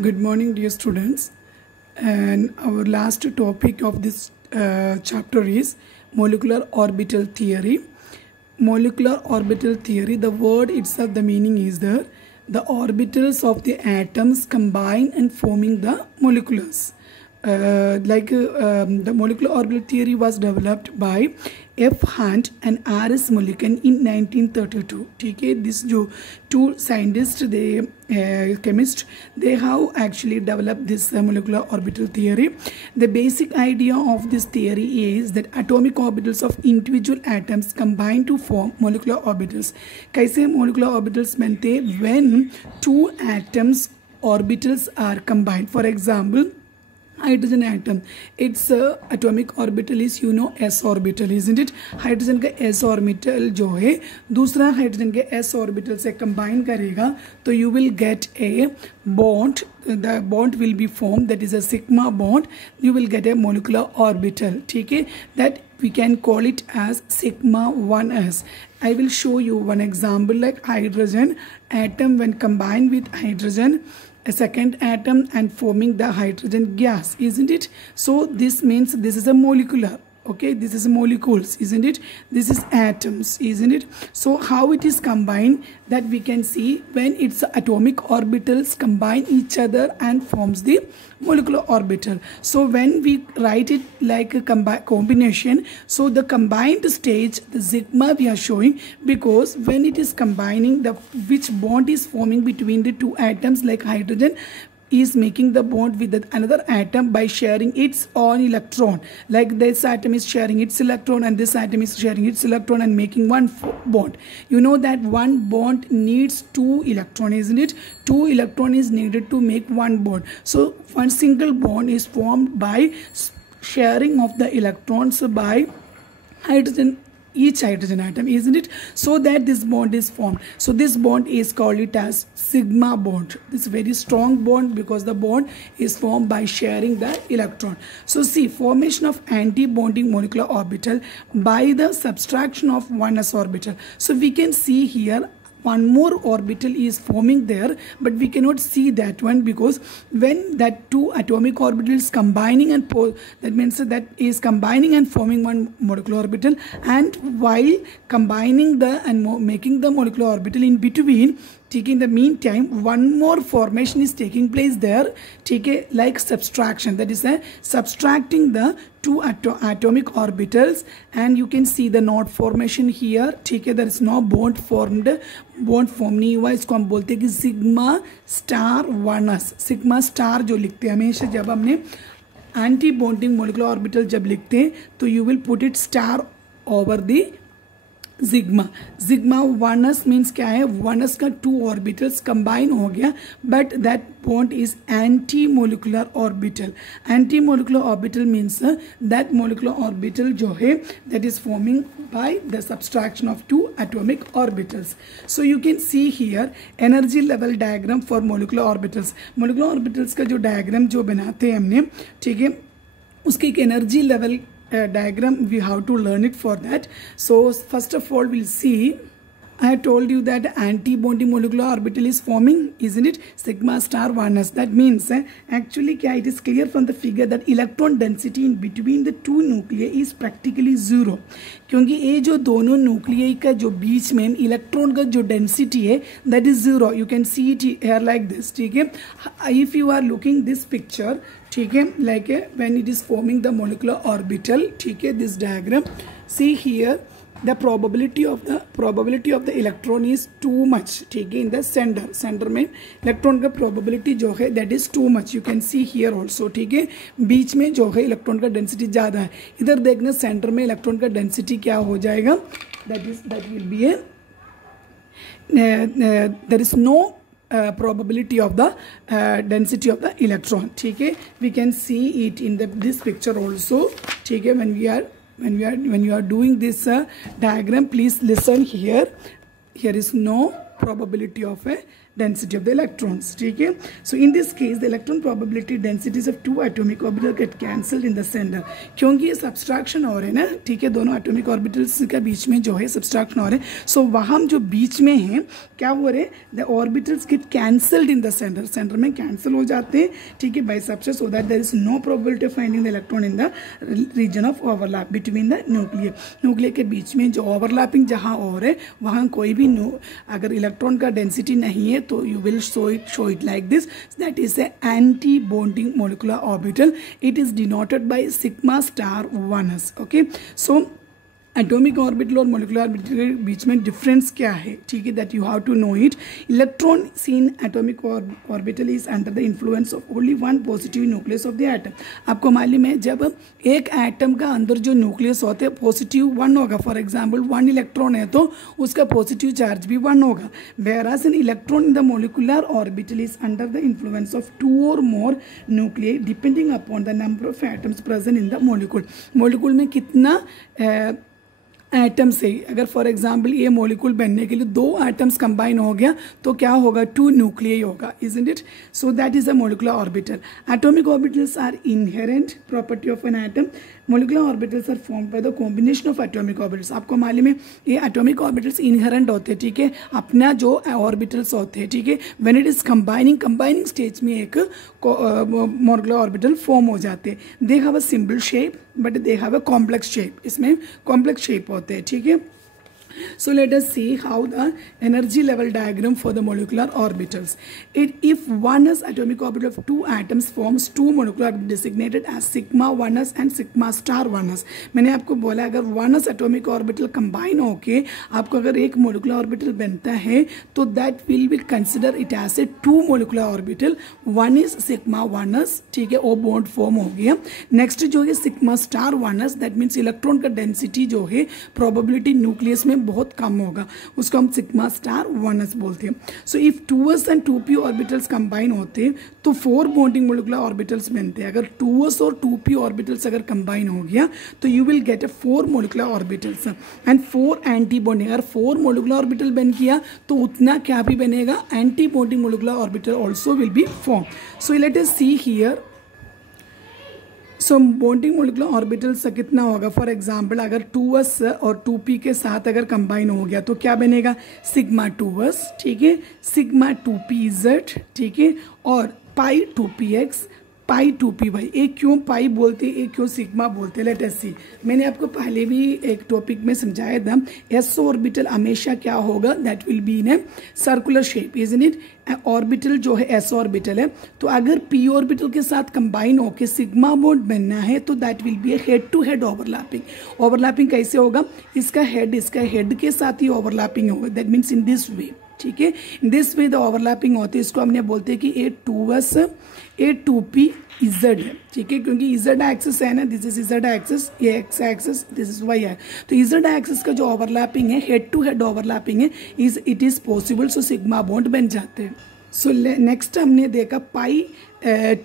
Good morning, dear students. And our last topic of this chapter is molecular orbital theory. Molecular orbital theory, the word itself, the meaning is the orbitals of the atoms combine and forming the molecules. The molecular orbital theory was developed by F. Hunt and R. S. Mulliken in 1932. Okay, this two scientists, chemists, they have actually developed this molecular orbital theory. The basic idea of this theory is that atomic orbitals of individual atoms combine to form molecular orbitals. कैसे molecular orbitals बनते हैं? When two atoms orbitals are combined. For example, hydrogen atom, its atomic orbital is s orbital, isn't it? Hydrogen का s orbital जो है दूसरा hydrogen के s orbital से combine करेगा तो you will get a bond. The bond will be formed, that is a sigma bond. You will get a molecular orbital. ठीक है, that we can call it as sigma 1s. I will show you one example like hydrogen atom when combined with hydrogen, a second atom, and forming the hydrogen gas, isn't it? So this means this is a molecular. Okay, this is molecules, isn't it? This is atoms, isn't it? So how it is combined, that we can see when its atomic orbitals combine each other and forms the molecular orbital. So when we write it like a combination, so the combined stage, the sigma we are showing, because when it is combining, the which bond is forming between the two atoms like hydrogen is making the bond with another atom by sharing its own electron. Like this atom is sharing its electron and this atom is sharing its electron and making one bond. You know that one bond needs two electrons, isn't it? Two electrons is needed to make one bond. So one single bond is formed by sharing of the electrons by each hydrogen atom, isn't it? So that this bond is formed. So this bond is called it as sigma bond. This very strong bond because the bond is formed by sharing the electron. So see, formation of anti-bonding molecular orbital by the subtraction of one s orbital. So we can see here one more orbital is forming there, but we cannot see that one because when that two atomic orbitals combining and that means that is combining and forming one molecular orbital, and while combining the and making the molecular orbital in between, in the meantime one more formation is taking place there, like subtraction, that is subtracting the two atomic orbitals, and you can see the knot formation here. there is no bond formed. Bond form नहीं हुआ, इसको हम बोलते हैं कि sigma star 1s. Sigma star जो लिखते हैं हमेशा जब हमने एंटी बॉन्डिंग मोलिकुलर ऑर्बिटल जब लिखते हैं तो you will put it star over the sigma. Sigma 1s means क्या है? 1s का टू ऑर्बिटल्स कंबाइन हो गया, but that bond is anti molecular orbital. Anti molecular orbital means that molecular orbital जो है that is forming by the subtraction of two atomic orbitals. So you can see here energy level diagram for molecular orbitals. Molecular orbitals का जो diagram जो बनाते हैं हमने, ठीक है, उसकी एक energy level diagram we have to learn it for that. So first of all we'll see, I have told you that anti-bonding molecular orbital is forming, isn't it? Sigma star 1s. That means actually it is clear from the figure that electron density in between the two nuclei is practically zero. क्योंकि ये जो दोनों nuclei का जो बीच में electron का जो density है that is zero. You can see it here like this. ठीक है, if you are looking this picture, ठीक है, like when it is forming the molecular orbital, ठीक है, this diagram, see here the probability of the electron is too much, ठीक है, in the center में electron का probability जो है that is too much. You can see here also, ठीक है, बीच में जो है इलेक्ट्रॉन का डेंसिटी ज़्यादा है. इधर देखना सेंटर में इलेक्ट्रॉन का डेंसिटी क्या हो जाएगा, that will be there is no probability of the density of the electron. ठीक है, we can see it in this picture also. ठीक है, when you are doing this diagram, please listen here. Here is no probability of a density of the electrons. ठीक है, so in this case the electron probability densities of two atomic orbitals get cancelled in the center. क्योंकि ये subtraction हो रहे हैं ना, ठीक है, दोनों atomic orbitals के बीच में जो है subtraction हो रहे हैं, so वहाँ जो बीच में हैं क्या हो रहे हैं, the orbitals get cancelled in the center. Center में cancel हो जाते हैं, ठीक है, by subtraction, so that there is no probability of finding the electron in the region of overlap between the nuclei. nuclei के बीच में जो overlapping जहाँ हो रहे वहाँ कोई भी अगर इलेक्ट्रॉन का डेंसिटी नहीं है तो you will show it like this. That is a anti-bonding molecular orbital. It is denoted by sigma star 1s. Okay, so atomic orbital और मोलिकुलर ऑर्बिटल के बीच में डिफरेंस क्या है, ठीक है, that you have to know it. Electron in atomic orbital is under the influence of only one positive nucleus of the atom. आपको मालूम है जब एक एटम का अंदर जो न्यूक्लियस होते हैं पॉजिटिव 1 होगा. फॉर एग्जांपल 1 इलेक्ट्रॉन है तो उसका पॉजिटिव चार्ज भी 1 होगा. Whereas an electron in the molecular orbital is under the influence of 2 और more nuclei depending upon the number of atoms present in the molecule. Molecule में कितना atom से, अगर फॉर एग्जांपल ये मॉलिक्यूल बनने के लिए 2 एटम्स कंबाइन हो गया तो क्या होगा, 2 न्यूक्लियाई होगा, isn't it. So that is a molecular orbital. Atomic orbitals are inherent property of an atom. Molecular orbitals are formed by the combination of atomic orbitals. आपको मालूम है ये एटॉमिक ऑर्बिटल्स इनहेरेंट होते हैं, ठीक है, अपना जो ऑर्बिटल्स होते हैं, ठीक है, when it is combining stage में एक मोलिकुलर ऑर्बिटल फॉर्म हो जाते हैं. They have a simple shape but they have a complex shape. इसमें कॉम्प्लेक्स शेप होते हैं, ठीक है. So let us see how the energy level diagram for the molecular orbitals. If 1s atomic orbital of 2 atoms forms 2 molecular orbitals designated as sigma 1s and sigma star 1s. मैंने आपको बोला अगर 1s atomic orbital combine होके आपको अगर एक molecular orbital बनता है तो that will be consider it as a 2 molecular orbital. 1 is sigma 1s, ठीक है, वो bond form हो गया. नेक्स्ट जो है sigma star 1s, that means electron का डेंसिटी जो है प्रोबेबिलिटी न्यूक्लियस में बहुत कम होगा, उसको हम सिग्मा स्टार 1s बोलते हैं. So if 2s and 2p orbitals combine होते हैं तो 4 बॉन्डिंग मोलिकुलर ऑर्बिटल्स बनते हैं. अगर 2s और 2p ऑर्बिटल्स अगर कंबाइन हो गया तो you will get 4 molecular orbitals and 4 anti bonding. अगर 4 मोलिकुलर ऑर्बिटल बन गया तो उतना क्या भी बनेगा, anti bonding molecular orbital also will be form. So let us see here. So bonding molecular orbitals कितना होगा, फॉर एग्जांपल अगर 2s और 2p के साथ अगर कंबाइन हो गया तो क्या बनेगा, सिग्मा 2s, ठीक है, सिग्मा 2pz, ठीक है, और पाई 2px, पाई 2py. एक क्यों पाई बोलते हैं, एक क्यों सिग्मा बोलते हैं, लेट अस सी. मैंने आपको पहले भी एक टॉपिक में समझाया था, s ऑर्बिटल हमेशा क्या होगा, that will be in a circular shape, isn't it. Orbital जो है s ऑर्बिटल है तो अगर p ऑर्बिटल के साथ कंबाइन होकर सिग्मा बॉन्ड बनना है तो that will be a head to head overlapping. Overlapping कैसे होगा, इसका हेड के साथ ही ओवरलैपिंग होगा. That means in this way, ठीक है, in this way the overlapping होती है. इसको हमने बोलते हैं कि ए 2s ए 2p z है, ठीक है, क्योंकि z एक्सिस है ना, दिस इज z एक्सिस, ये x axis, this is y है. तो z एक्सिस का जो ओवरलैपिंग है, हेड टू हेड ओवरलैपिंग है, it is possible. So sigma bond बन जाते हैं. सो नेक्स्ट हमने देखा पाई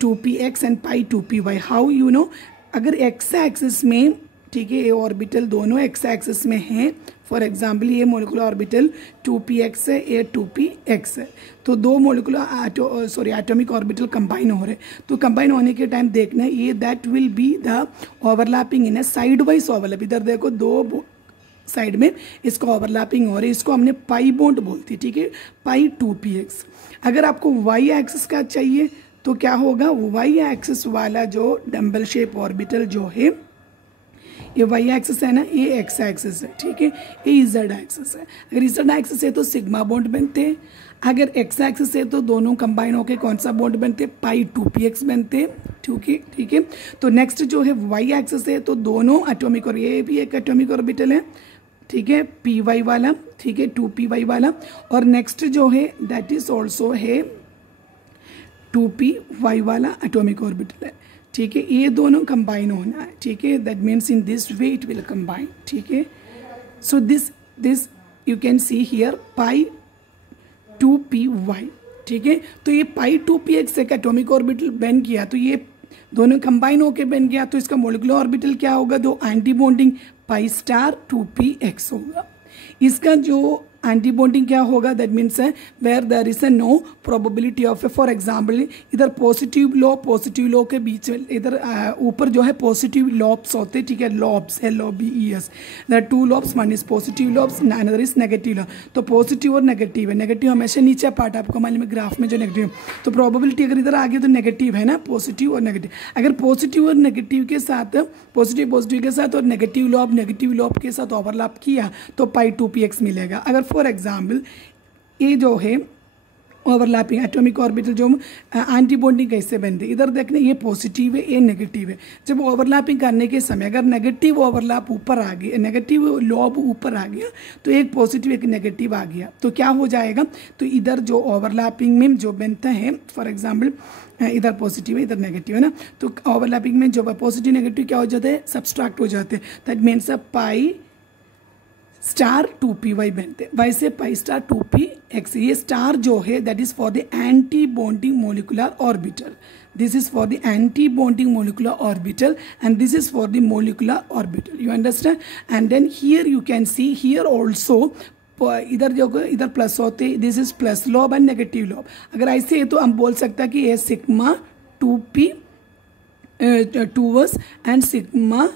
2px and pi 2py. How you know, अगर x एक्सिस में, ठीक है, ये ऑर्बिटल दोनों x एक्सिस में हैं. फॉर एग्जाम्पल ये मोलिकुलर ऑर्बिटल 2px है, ये 2px है, तो 2 मोलिकुलर एटॉमिक ऑर्बिटल कंबाइन हो रहे. तो कंबाइन होने के टाइम देखना ये that will be the overlapping in A side wise overlap. इधर देखो 2 साइड में इसको ओवरलैपिंग हो रही है, इसको हमने पाई बॉन्ड बोलती है, ठीक है, पाई 2px. अगर आपको y एक्सिस का चाहिए तो क्या होगा, y एक्सिस वाला जो डम्बल शेप ऑर्बिटल जो है, ये y एक्सिस है ना, ये x एक्सिस है, ठीक है, ये z एक्सिस है. अगर z एक्सिस है तो सिग्मा बॉन्ड बनते हैं. अगर x एक्सिस है तो दोनों कंबाइन होकर कौन सा बॉन्ड बनते हैं, पाई 2px बनते हैं, ठीक है. तो नेक्स्ट जो है y एक्सिस है तो दोनों एटॉमिक, और ये भी एक एटॉमिक ऑर्बिटल है, ठीक है, py वाला, ठीक है, 2py वाला. और नेक्स्ट जो है दैट इज ऑल्सो है 2py वाला एटॉमिक ऑर्बिटल है, ठीक है. ये दोनों कंबाइन होना है, ठीक है, that means in this way it will combine, ठीक है. So this you can see here pi 2py, ठीक है. तो ये पाई 2px एक एटॉमिक ऑर्बिटल बन गया तो ये दोनों कंबाइन होके बन गया तो इसका मोलिकुलर ऑर्बिटल क्या होगा, जो एंटी बॉन्डिंग पाई स्टार 2px होगा. इसका जो एंटी बॉन्डिंग क्या होगा, that means where there is a no probability of a, for example इधर पॉजिटिव लो के बीच में इधर ऊपर जो है पॉजिटिव लॉब्स होते हैं, ठीक है, lobes LOBES, there are 2 lobes, one is positive lobes, another is negative lobe. तो पॉजिटिव और नेगेटिव है, नेगेटिव हमेशा नीचे पार्ट आपको मालूम है ग्राफ में जो नेगेटिव, तो प्रोबेबिलिटी अगर इधर आ गया तो नेगेटिव है ना, पॉजिटिव और नेगेटिव। अगर पॉजिटिव और नेगेटिव के साथ, पॉजिटिव के साथ और नेगेटिव लॉब के साथ ओवरलैप किया तो π2px मिलेगा। अगर फॉर एग्जाम्पल ये जो है ओवरलैपिंग एटॉमिक ऑर्बिटल जो एंटी बॉन्डिंग कैसे बनते हैं, इधर देखने ये पॉजिटिव है, ये नेगेटिव है। जब ओवरलैपिंग करने के समय अगर नेगेटिव ओवरलैप ऊपर आ गया, नेगेटिव लॉब ऊपर आ गया, तो एक पॉजिटिव एक नेगेटिव आ गया, तो क्या हो जाएगा, तो इधर जो ओवरलैपिंग में जो बनता है, फॉर एग्जाम्पल इधर पॉजिटिव है इधर नेगेटिव है ना, तो ओवरलैपिंग में जो पॉजिटिव नेगेटिव क्या हो जाते हैं, सब्सट्रैक्ट हो जाते हैं, दैट मीन्स π*2py बनते हैं। वैसे π*2px, ये स्टार जो है that is for the anti bonding molecular orbital, this is for the anti bonding molecular orbital and this is for the molecular orbital, you understand. And then here you can see here also, इधर जो इधर plus होते, this is plus lobe and negative lobe. अगर ऐसे है तो हम बोल सकते हैं कि ये sigma 2p towards and sigma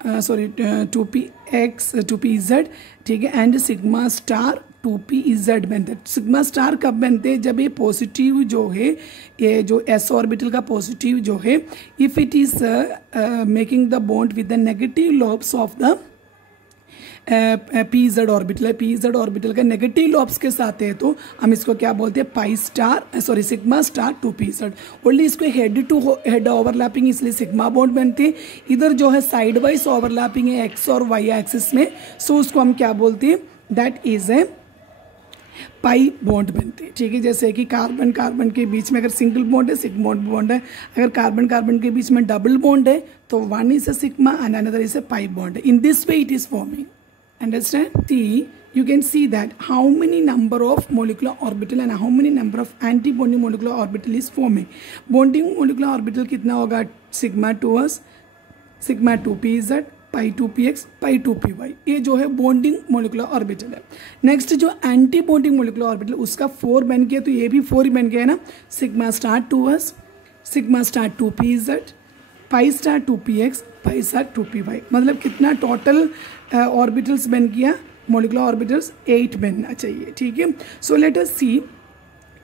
2px 2pz, ठीक है, एंड सिग्मा स्टार 2pz बनते हैं। सिग्मा स्टार कब बनते हैं, जब ये पॉजिटिव जो है, ये जो s ऑर्बिटल का पॉजिटिव जो है, if it is making the bond with the negative lobes of the pz orbital है, pz ऑर्बिटल का नेगेटिव लॉब्स के साथ है, तो हम इसको क्या बोलते हैं, सिग्मा स्टार 2pz। ओनली इसको हेड टू हेड ओवरलैपिंग इसलिए सिग्मा बॉन्ड बनते हैं। इधर जो है साइड वाइज ओवरलैपिंग है x और y एक्सिस में, सो उसको हम क्या बोलते हैं, that is A pi bond बनते हैं, ठीक है। जैसे कि कार्बन के बीच में अगर सिंगल बॉन्ड है, सिग्मा बॉन्ड है, अगर कार्बन के बीच में डबल बॉन्ड है तो one is a sigma and another is a pi bond. In this way it is forming, understand। See, you can see that how many number of molecular orbital and how many number of anti-bonding molecular orbital is forming। bonding molecular orbital कितना होगा, sigma 2s, sigma 2pz, π2px, π2py, ये जो है bonding molecular orbital है। Next जो anti bonding molecular orbital उसका 4 बन गया, तो ये भी 4 ही बन गया है ना, sigma star 2s, sigma star 2pz, पाई स्टार 2px, पाई स्टार 2py, मतलब कितना टोटल ऑर्बिटल्स बन गया, मोलिकुलर ऑर्बिटल्स 8 बनना चाहिए, ठीक है। So let us see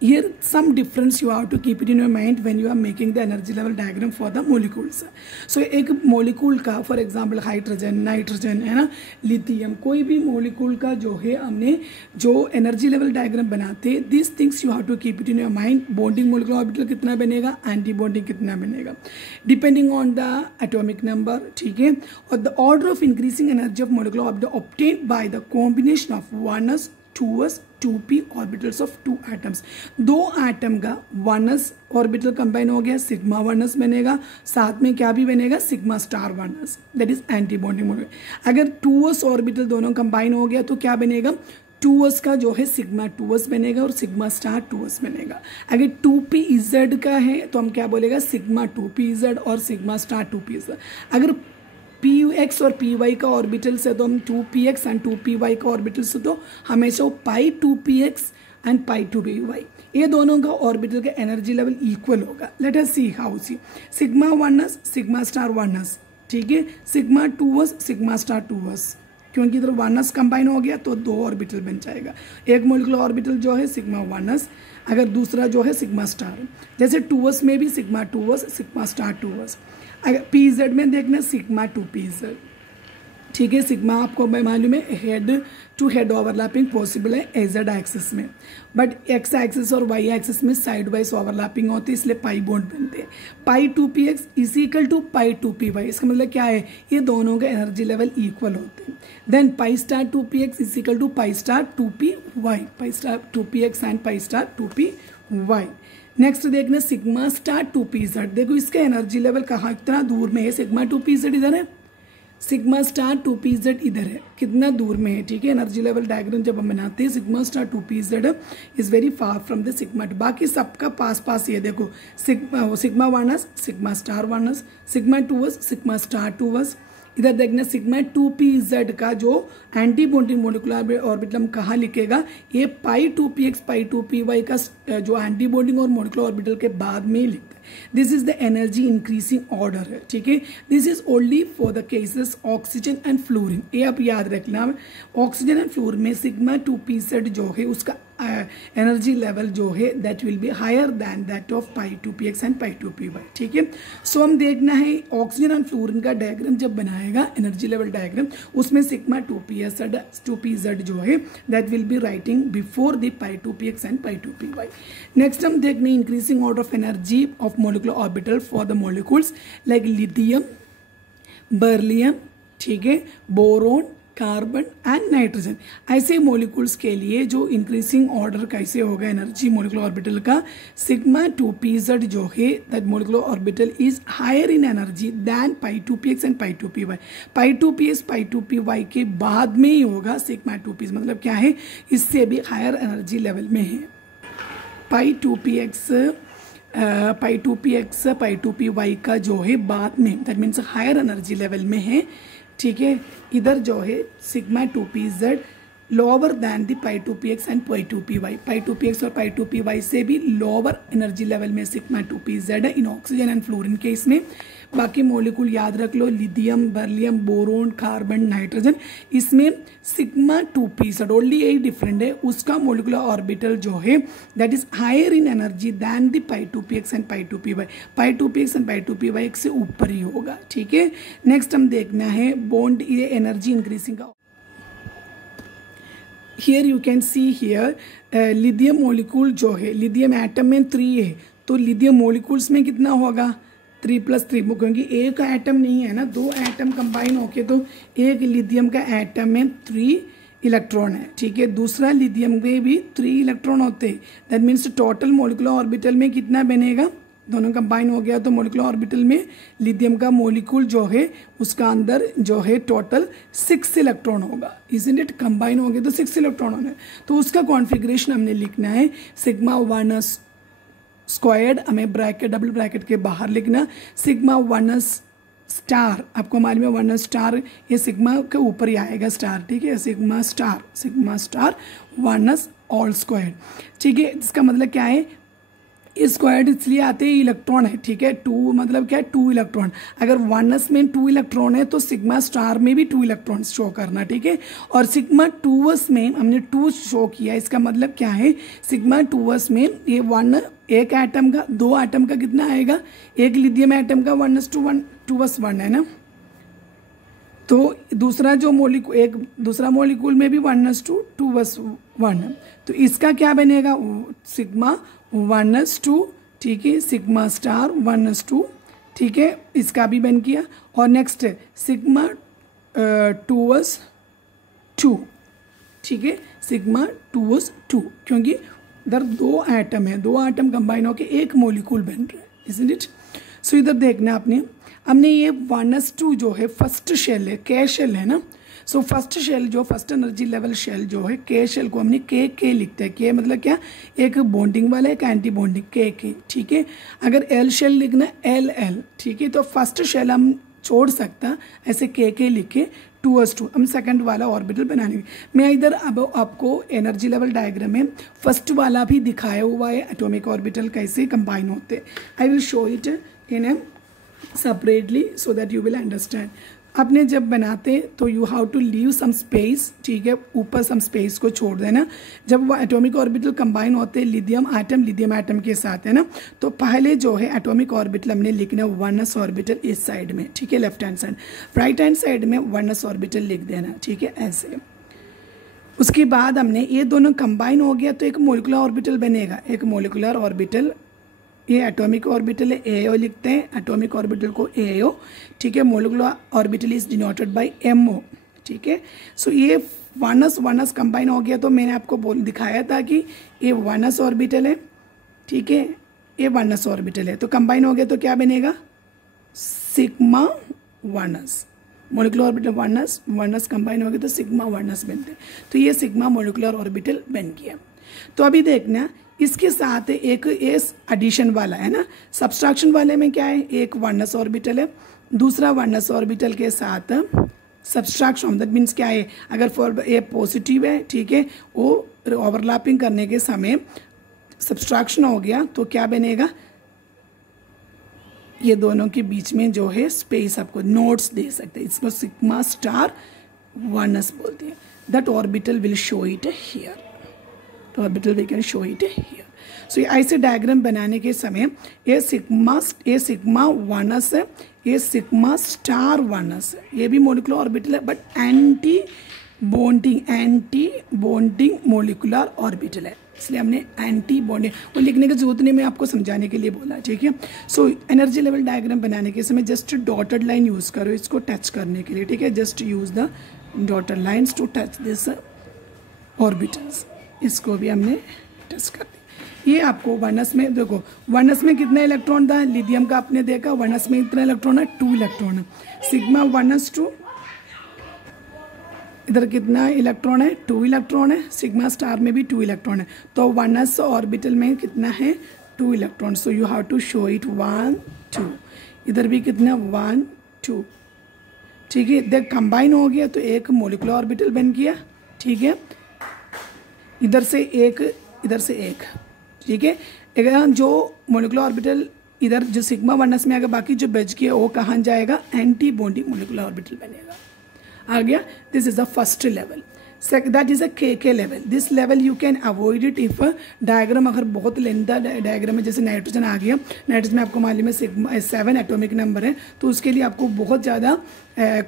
here some difference you have to keep it in your mind when you are making the energy level diagram for the molecules। so एक molecule का for example hydrogen, nitrogen है ना, lithium, कोई भी molecule का जो है हमने जो एनर्जी लेवल डायग्राम बनाते, this things you have to keep it in your mind. Bonding molecular orbital कितना बनेगा, एंटी बॉन्डिंग कितना बनेगा, depending on the atomic number, ठीक है। और the order of increasing energy of molecular orbital obtained by the combination of 1s 2s 2p orbitals of 2 atoms. 2 atom का 1s orbital combine हो गया, सिग्मा 1s बनेगा, साथ में क्या भी बनेगा, sigma star 1s, that is anti bonding molecule. अगर 2s ऑर्बिटल दोनों कंबाइन हो गया तो क्या बनेगा, 2s का जो है सिग्मा 2s बनेगा और सिग्मा स्टार 2s बनेगा। अगर 2pz का है तो हम क्या बोलेगा, सिग्मा 2pz और सिग्मा स्टार 2pz। अगर px और py का ऑर्बिटल से तो हम 2px एंड 2py का ऑर्बिटल से तो हमेशा वो π2px एंड π2py, ये दोनों का ऑर्बिटल का एनर्जी लेवल इक्वल होगा। Let us see how. See sigma 1s sigma star 1s, ठीक है, sigma 2s sigma star 2s, क्योंकि इधर 1s कंबाइन हो गया तो 2 ऑर्बिटल बन जाएगा। एक मोलिकुलर ऑर्बिटल जो है सिग्मा 1s, अगर दूसरा जो है सिग्मा स्टार, जैसे 2s में भी sigma 2s sigma star 2s। अगर pz में देखना सिग्मा 2pz, ठीक है। सिग्मा आपको मालूम है head to head overlapping possible है एजेड एक्सिस में, बट एक्स एक्सिस और वाई एक्सिस में साइड वाइज ओवरलैपिंग होती है, इसलिए पाई बॉन्ड बनते हैं। π2px is equal to π2py, इसका मतलब क्या है, ये दोनों के एनर्जी लेवल इक्वल होते हैं। Then pi star 2px is equal to pi star 2py, pi star 2px and pi star 2py। Next देखना सिग्मा स्टार 2pz, देखो इसका एनर्जी लेवल कहाँ इतना दूर में है, सिग्मा 2pz इधर है, सिग्मा स्टार 2pz इधर है, कितना दूर में है, ठीक है। एनर्जी लेवल डायग्राम जब हम बनाते हैं sigma star 2pz is very far from the sigma 2, बाकी सबका पास पास ये देखो sigma 1s sigma star 1s, sigma 2s sigma star 2s, इधर देखना सिग्मा 2pz का जो एंटी बॉन्डिंग मोलिकुलर ऑर्बिटल हम कहाँ लिखेगा, ये पाई 2px पाई 2py का जो एंटी बॉन्डिंग और मोलिकुलर ऑर्बिटल के बाद में ही लिखता है। This is the energy increasing order है, ठीक है। This is only for the cases oxygen and fluorine. ये आप याद रखना, ऑक्सीजन एंड फ्लोरीन में सिग्मा 2pz जो है उसका एनर्जी लेवल जो है that will be higher than that of pi 2px and pi 2py, ठीक है। सो हम देखना है ऑक्सीजन एंड फ्लोरीन का डायग्राम जब बनाएगा एनर्जी लेवल डायग्राम, उसमें सिग्मा 2pz जो है that will be writing before the pi 2px and pi 2py। Next हम देखने increasing order of energy of molecular orbital for the molecules like lithium, beryllium, ठीक है, boron, carbon and nitrogen. ऐसे molecules के लिए जो इंक्रीजिंग ऑर्डर कैसे होगा एनर्जी मॉलिक्यूलर ऑर्बिटल का, सिग्मा 2pz जो है that molecular orbital is higher in energy then pi 2px and pi 2py। Pi 2px pi 2py के बाद में ही होगा सिग्मा 2pz, मतलब क्या है, इससे भी हायर एनर्जी लेवल में है। पाई 2px पाई 2py का जो है बाद में, that means higher energy level में है, ठीक है। इधर जो है sigma 2pz lower than the pi 2px and pi 2py। Pi 2px और पाई 2py से भी लोअर एनर्जी लेवल में सिग्मा 2pz है इन ऑक्सीजन एंड फ्लोरीन के। इसमें बाकी मॉलिक्यूल याद रख लो, lithium, beryllium, boron, carbon, nitrogen, इसमें सिग्मा 2pz ओनली यही डिफरेंट है, उसका मॉलिक्यूलर ऑर्बिटल जो है that is higher in energy than the pi 2px and pi 2py। Pi 2px and pi 2py से ऊपर ही होगा, ठीक है। नेक्स्ट हम देखना है बॉन्ड, ये एनर्जी इंक्रीजिंग का। Here you can see here lithium molecule जो है, लिथियम एटम में 3 है, तो लिथियम मॉलिक्यूल्स में कितना होगा 3+3, क्योंकि एक एटम नहीं है ना, 2 एटम कंबाइन होके तो एक लिथियम का एटम में 3 इलेक्ट्रॉन है, ठीक है। दूसरा लिथियम में भी 3 इलेक्ट्रॉन होते हैं, that means total molecular orbital में कितना बनेगा, दोनों कंबाइन हो गया तो मॉलिक्यूलर ऑर्बिटल में लिथियम का मॉलिक्यूल जो है उसका अंदर जो है टोटल 6 इलेक्ट्रॉन होगा, इजंट इट, कंबाइन हो गया तो 6 इलेक्ट्रॉन होना है। तो उसका कॉन्फ़िगरेशन हमने लिखना है सिग्मा 1s स्क्वायर्ड, हमें ब्रैकेट डबल ब्रैकेट के बाहर लिखना, सिग्मा 1s स्टार, आपको मालूम है 1s स्टार ये सिग्मा के ऊपर ही आएगा स्टार, ठीक है, sigma star 1s all squared, ठीक है। इसका मतलब क्या है, स्क्वायर्ड इसलिए आते हैं इलेक्ट्रॉन है, ठीक है, 2 मतलब क्या है 2 इलेक्ट्रॉन, अगर 1s में 2 इलेक्ट्रॉन है तो सिग्मा स्टार में भी 2 इलेक्ट्रॉन शो करना, ठीक है। और सिग्मा 2s में हमने 2 शो किया, इसका मतलब क्या है, सिग्मा 2s में ये 1 एक एटम का 2 एटम का कितना आएगा, एक लिथियम एटम का 1s1 2s1 है ना, तो दूसरा जो मॉलिक्यूल, एक दूसरा मॉलिक्यूल में भी 1s2 2s1 है, तो इसका क्या बनेगा सिग्मा 1s2, ठीक है, सिग्मा स्टार 1s2, ठीक है, इसका भी बन किया। और नेक्स्ट है सिग्मा 2s2, ठीक है, सिग्मा 2s2, क्योंकि इधर 2 एटम है, 2 एटम कंबाइन होकर एक मॉलिक्यूल बन रहा है, इजंट इट। सो इधर देखना आपने, हमने ये 1s2 जो है फर्स्ट शेल है, के शेल है ना, सो फर्स्ट शेल जो फर्स्ट एनर्जी लेवल शेल जो है के शेल को हमने के लिखते हैं, के मतलब क्या, एक बॉन्डिंग वाला एक एंटी बॉन्डिंग के, ठीक है। अगर एल शेल लिखना एल, ठीक है, तो फर्स्ट शेल हम छोड़ सकता ऐसे के लिखे 2s2, हम सेकंड वाला ऑर्बिटल बनाने। मैं इधर अब आपको एनर्जी लेवल डायग्राम में फर्स्ट वाला भी दिखाया हुआ है, एटॉमिक ऑर्बिटल कैसे कंबाइन होते, I will show it in a separately so that you will understand. आपने जब बनाते तो you have to leave some space, ठीक है, ऊपर सम स्पेस को छोड़ देना। जब वो एटॉमिक ऑर्बिटल कंबाइन होते लिथियम एटम के साथ, है ना, तो पहले जो है एटॉमिक ऑर्बिटल हमने लिखना 1s ऑर्बिटल इस साइड में, ठीक है, left hand side, right hand side में 1s ऑर्बिटल लिख देना, ठीक है, ऐसे। उसके बाद हमने ये दोनों कंबाइन हो गया तो एक मोलिकुलर ऑर्बिटल बनेगा, एक मोलिकुलर ऑर्बिटल, ये एटॉमिक ऑर्बिटल है AO लिखते हैं, एटॉमिक ऑर्बिटल को AO, ठीक है, molecular orbital is denoted by MO, ठीक है। सो ये 1s कंबाइन हो गया, तो मैंने आपको दिखाया था कि ये 1s ऑर्बिटल है, ठीक है, ये 1s ऑर्बिटल है, तो कंबाइन हो गया तो क्या बनेगा sigma 1s, molecular orbital 1s combine हो गया तो सिग्मा 1s बनते हैं, तो ये सिग्मा मोलिकुलर ऑर्बिटल बन गया। तो अभी देखना इसके साथ एक एस एडिशन वाला है ना, सब्सट्रैक्शन वाले में क्या है, एक 1s ऑर्बिटल है, दूसरा वनस ऑर्बिटल के साथ सब्सट्रैक्शन, दैट मीन्स क्या है, अगर फॉर ए पॉजिटिव है, ठीक है, वो ओवरलैपिंग करने के समय सब्सट्रैक्शन हो गया तो क्या बनेगा, ये दोनों के बीच में जो है स्पेस आपको नोट्स दे सकते हैं, इसको सिग्मा स्टार वनस बोलते हैं. That orbital will show it here, orbital we can show it here. So ऐसे डायग्राम बनाने के समय ये सिग्मा वनस है, ये सिग्मा स्टार वनस है, ये भी मोलिकुलर ऑर्बिटल है but anti bonding molecular orbital है, इसलिए हमने एंटी बॉन्डिंग वो लिखने की जरूरत नहीं, मैं आपको समझाने के लिए बोला, ठीक है. सो एनर्जी लेवल डायग्राम बनाने के समय जस्ट डॉटेड लाइन यूज़ करो इसको टच करने के लिए, ठीक है. Just use the dotted lines to touch this orbitals. इसको भी हमने टच कर दिया. ये आपको वनस में देखो, वनस में कितना इलेक्ट्रॉन था, लिथियम का आपने देखा, वनस में इतना इलेक्ट्रॉन है, 2 इलेक्ट्रॉन है. सिग्मा वनस 2, इधर कितना इलेक्ट्रॉन है, 2 इलेक्ट्रॉन है. सिग्मा स्टार में भी 2 इलेक्ट्रॉन है. तो वनस ऑर्बिटल में कितना है, 2 electron. So you have to show it 1 2. इधर भी कितना 1 2, ठीक है. इधर कंबाइन हो गया तो एक मोलिकुलर ऑर्बिटल बन गया, ठीक है. इधर से एक, इधर से एक, ठीक है. अगर जो मोलिकुलर ऑर्बिटल इधर जो सिग्मा वनस में अगर बाकी जो बच गया वो कहाँ जाएगा, एंटी बॉन्डिंग मोलिकुलर ऑर्बिटल बनेगा. आ गया. This is the first level. That is a K level. This level you can avoid it if diagram अगर बहुत लेंथा डायग्राम है, जैसे नाइट्रोजन आ गया, नाइट्रोजन में आपको मालूम है सिग्मा 7 एटॉमिक नंबर है, तो उसके लिए आपको बहुत ज़्यादा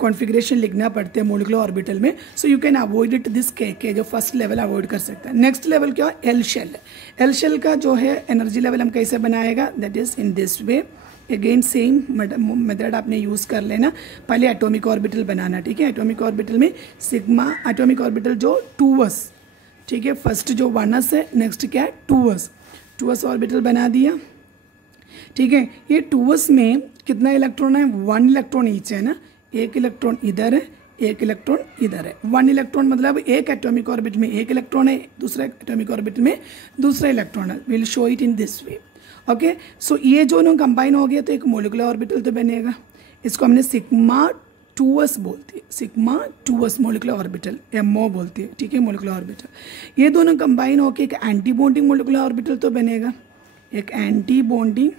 कॉन्फ़िगरेशन लिखना पड़ते हैं मोलिकुलर ऑर्बिटल में. सो you can avoid it this के जो फर्स्ट लेवल अवॉइड कर सकता है. नेक्स्ट लेवल क्या है, एल शेल. एल शेल का जो है एनर्जी लेवल हम कैसे बनाएगा, that is in this way. Again same method आपने यूज़ कर लेना. पहले एटॉमिक ऑर्बिटल बनाना, ठीक है. एटॉमिक ऑर्बिटल में सिग्मा एटॉमिक ऑर्बिटल जो 2s, ठीक है. फर्स्ट जो 1s है, नेक्स्ट क्या है 2s ऑर्बिटल बना दिया, ठीक है. ये 2s में कितना इलेक्ट्रॉन है, 1 इलेक्ट्रॉन ईच है ना. एक इलेक्ट्रॉन इधर है, एक इलेक्ट्रॉन इधर है. 1 इलेक्ट्रॉन मतलब एक एटॉमिक ऑर्बिट में एक इलेक्ट्रॉन है, दूसरा एटॉमिक ऑर्बिट में दूसरा इलेक्ट्रॉन है. Will show it in this way. Okay. So ये दोनों कंबाइन हो गया तो एक मोलिकुलर ऑर्बिटल तो बनेगा. इसको हमने सिग्मा 2s बोलते हैं, sigma 2s molecular orbital, MO बोलते हैं, ठीक है, मोलिकुलर ऑर्बिटल. ये दोनों कंबाइन होकर एक एंटी बॉन्डिंग मोलिकुलर ऑर्बिटल तो बनेगा, एक एंटी बॉन्डिंग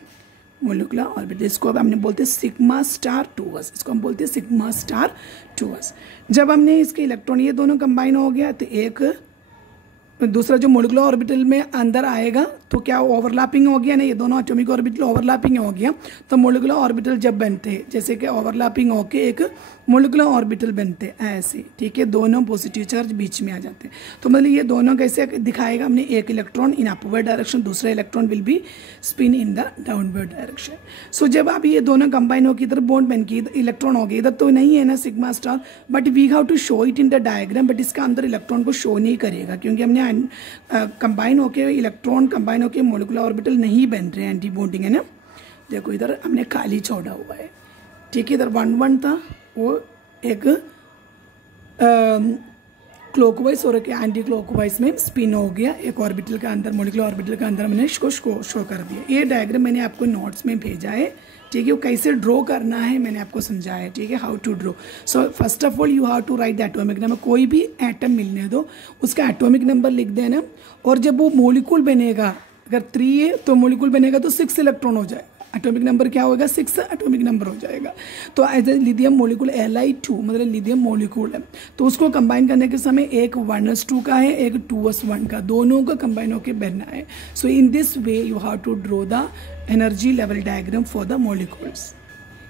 मोलिकुलर ऑर्बिटल. इसको अब हमने बोलते हैं सिग्मा स्टार 2s, इसको हम बोलते हैं सिग्मा स्टार 2s. जब हमने इसके इलेक्ट्रॉन ये दोनों कंबाइन हो गया तो एक दूसरा जो मोलिकुलर ऑर्बिटल में अंदर आएगा तो क्या ओवरलैपिंग हो गया ना, ये दोनों एटॉमिक ऑर्बिटल ओवरलैपिंग हो गया. तो मोलिकुलर ऑर्बिटल जब बनते हैं, जैसे कि ओवरलैपिंग होके एक मोलिकुलर ऑर्बिटल बनते हैं ऐसे, ठीक है. दोनों पॉजिटिव चार्ज बीच में आ जाते हैं. तो मतलब ये दोनों कैसे दिखाएगा हमने, एक इलेक्ट्रॉन इन अपवर्ड डायरेक्शन, दूसरा electron will be spin in the downward direction. So जब आप ये दोनों कंबाइन होकर इधर बॉन्ड बन के इलेक्ट्रॉन हो गए, इधर तो नहीं है ना sigma star, but we have to show it in the diagram. But इसका अंदर इलेक्ट्रॉन को शो नहीं करेगा क्योंकि हमने कंबाइन होके इलेक्ट्रॉन कंबाइन होके मोलिकुलर ऑर्बिटल नहीं बन रहे हैं, एंटी बॉन्डिंग है ना. देखो इधर हमने खाली छोड़ा हुआ है, ठीक है. इधर 1 1 था, वो एक क्लॉकवाइज और एक एंटी क्लॉकवाइज में स्पिन हो गया एक ऑर्बिटल का अंदर, मोलिकुलर ऑर्बिटल का अंदर मैंने इसको शो कर दिया. ये डायग्राम मैंने आपको नोट्स में भेजा है, ठीक है. वो कैसे ड्रॉ करना है मैंने आपको समझाया है, ठीक है, how to draw. So first of all you have to write the atomic number. कोई भी एटम मिलने दो, उसका एटॉमिक नंबर लिख देना, और जब वो मोलिक्यूल बनेगा, अगर 3 है तो मोलिक्यूल बनेगा तो 6 इलेक्ट्रॉन हो जाएगा. एटॉमिक नंबर क्या होगा, 6 एटॉमिक नंबर हो जाएगा. तो as a lithium molecule Li2 मतलब लिथियम मोलिक्यूल है, तो उसको कंबाइन करने के समय एक 1s2 का है, एक 2s1 का, दोनों का कंबाइन होकर बनना है. So in this way you have to draw the energy level diagram for the molecules.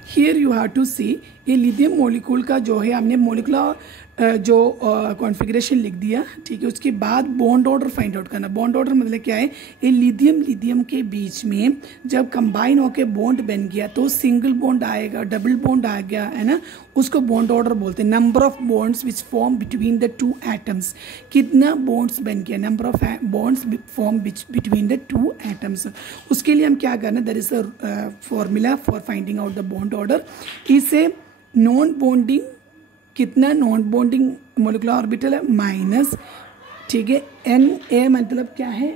Here you have to see ये लिथियम मोलिक्यूल का जो है हमने मोलिकुलर जो कॉन्फ़िगरेशन लिख दिया, ठीक है. उसके बाद बॉन्ड ऑर्डर फाइंड आउट करना. बॉन्ड ऑर्डर मतलब क्या है, ये लिथियम के बीच में जब कंबाइन होके बॉन्ड बन गया तो सिंगल बॉन्ड आएगा, डबल बॉन्ड आ गया है ना, उसको बॉन्ड ऑर्डर बोलते हैं. Number of bonds which form between the 2 atoms, कितना बॉन्ड्स बन गया, number of bonds form between the 2 atoms. उसके लिए हम क्या करना, there is a formula for finding out the bond order. इससे नॉन बॉन्डिंग, कितना नॉन बॉन्डिंग मोलिकुलर ऑर्बिटल है माइनस, ठीक है, Na मतलब क्या है,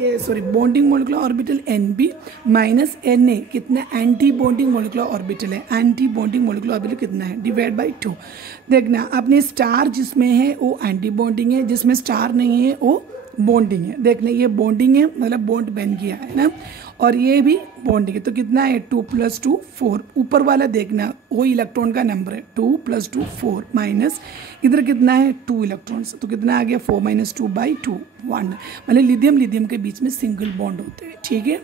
bonding molecular orbital Nb minus Na, कितना एंटी बॉन्डिंग मोलिकुलर ऑर्बिटल है, एंटी बॉन्डिंग मोलिकुलर ऑर्बिटल कितना है, डिवाइड बाई 2। देखना अपने स्टार जिसमें है वो एंटी बॉन्डिंग है, जिसमें स्टार नहीं है वो बॉन्डिंग है। देखना ये बॉन्डिंग है मतलब बॉन्ड बन गया है ना, और ये भी बॉन्डिंग है, तो कितना है 2 + 2 4। ऊपर वाला देखना वो इलेक्ट्रॉन का नंबर है 2 + 2 4 माइनस इधर कितना है 2 इलेक्ट्रॉन्स, तो कितना आ गया 4 - 2 / 2 1। मतलब लिथियम के बीच में सिंगल बॉन्ड होते हैं, ठीक है।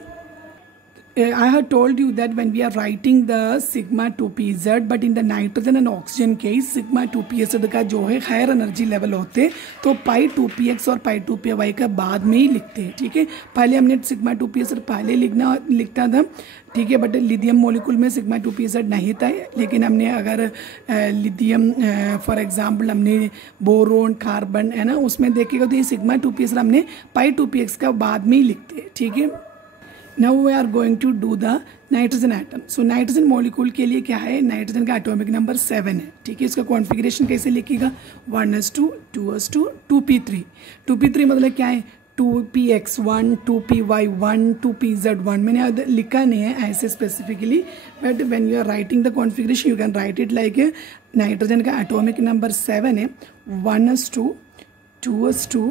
I have told you that when we are writing the sigma 2pz, but in the nitrogen and oxygen case sigma 2pz का जो है हायर एनर्जी लेवल होते हैं, तो पाई 2px और पाई 2py का बाद में ही लिखते हैं, ठीक है। पहले हमने सिग्मा 2pz पहले लिखता था, ठीक है, बट लिथियम मोलिकुल में सिग्मा 2pz नहीं था, लेकिन हमने अगर लिथियम फॉर एग्जांपल हमने बोरोन कार्बन है ना उसमें देखेगा तो ये सिग्मा 2pz हमने पाई 2px का बाद में ही लिखते हैं, ठीक है। Now we are going to do the nitrogen atom. So nitrogen molecule के लिए क्या है, नाइट्रोजन का एटॉमिक नंबर 7 है, ठीक है। इसका कॉन्फ़िगरेशन कैसे लिखिएगा 1s2 2s2 2p3। 2p3 मतलब क्या है 2px1 2py1 2pz1। मैंने लिखा नहीं है ऐसे specifically, but when you are writing the configuration you can write it like a nitrogen का एटॉमिक नंबर 7 है 1s2 2s2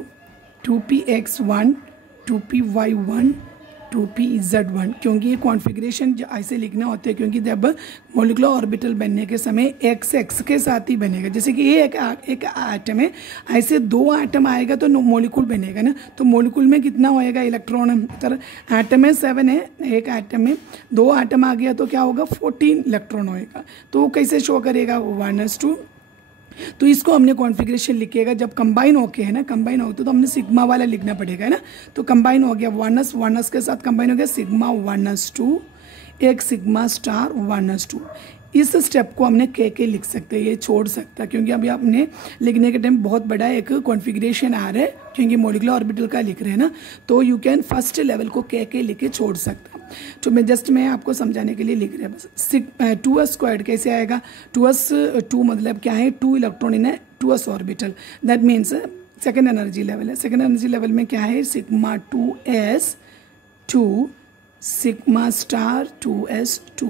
2px1 2py1 2pz1। क्योंकि ये कॉन्फ़िगरेशन ऐसे लिखना होते हैं क्योंकि जब मोलिकुलर ऑर्बिटल बनने के समय x के साथ ही बनेगा। जैसे कि ये एक एटम है, ऐसे 2 एटम आएगा तो मोलिकुल बनेगा ना, तो मोलिकुल में कितना होएगा इलेक्ट्रॉन, तर एटम है 7 है, एक एटम में 2 एटम आ गया तो क्या होगा 14 इलेक्ट्रॉन होएगा। तो कैसे शो करेगा 1s2, तो इसको हमने कॉन्फ़िगरेशन लिखेगा जब कंबाइन होके है ना, कंबाइन हो तो हमने सिग्मा वाला लिखना पड़ेगा है ना। तो कंबाइन हो गया 1s के साथ कंबाइन हो गया सिग्मा 1s2 एक सिग्मा स्टार 1s2। इस स्टेप को हमने के लिख सकते हैं, ये छोड़ सकता है क्योंकि अभी आपने लिखने के टाइम बहुत बड़ा एक कॉन्फ़िगरेशन आ रहा है क्योंकि मॉलिक्यूलर ऑर्बिटल का लिख रहे हैं ना, तो यू कैन फर्स्ट लेवल को के लिख के छोड़ सकता है। तो मैं आपको समझाने के लिए लिख रहा है बस। 2s² कैसे आएगा, 2 मतलब क्या है 2 इलेक्ट्रॉन इन है 2s orbital, that means second energy level है। सेकेंड एनर्जी लेवल में क्या है sigma 2s2 sigma star 2s2।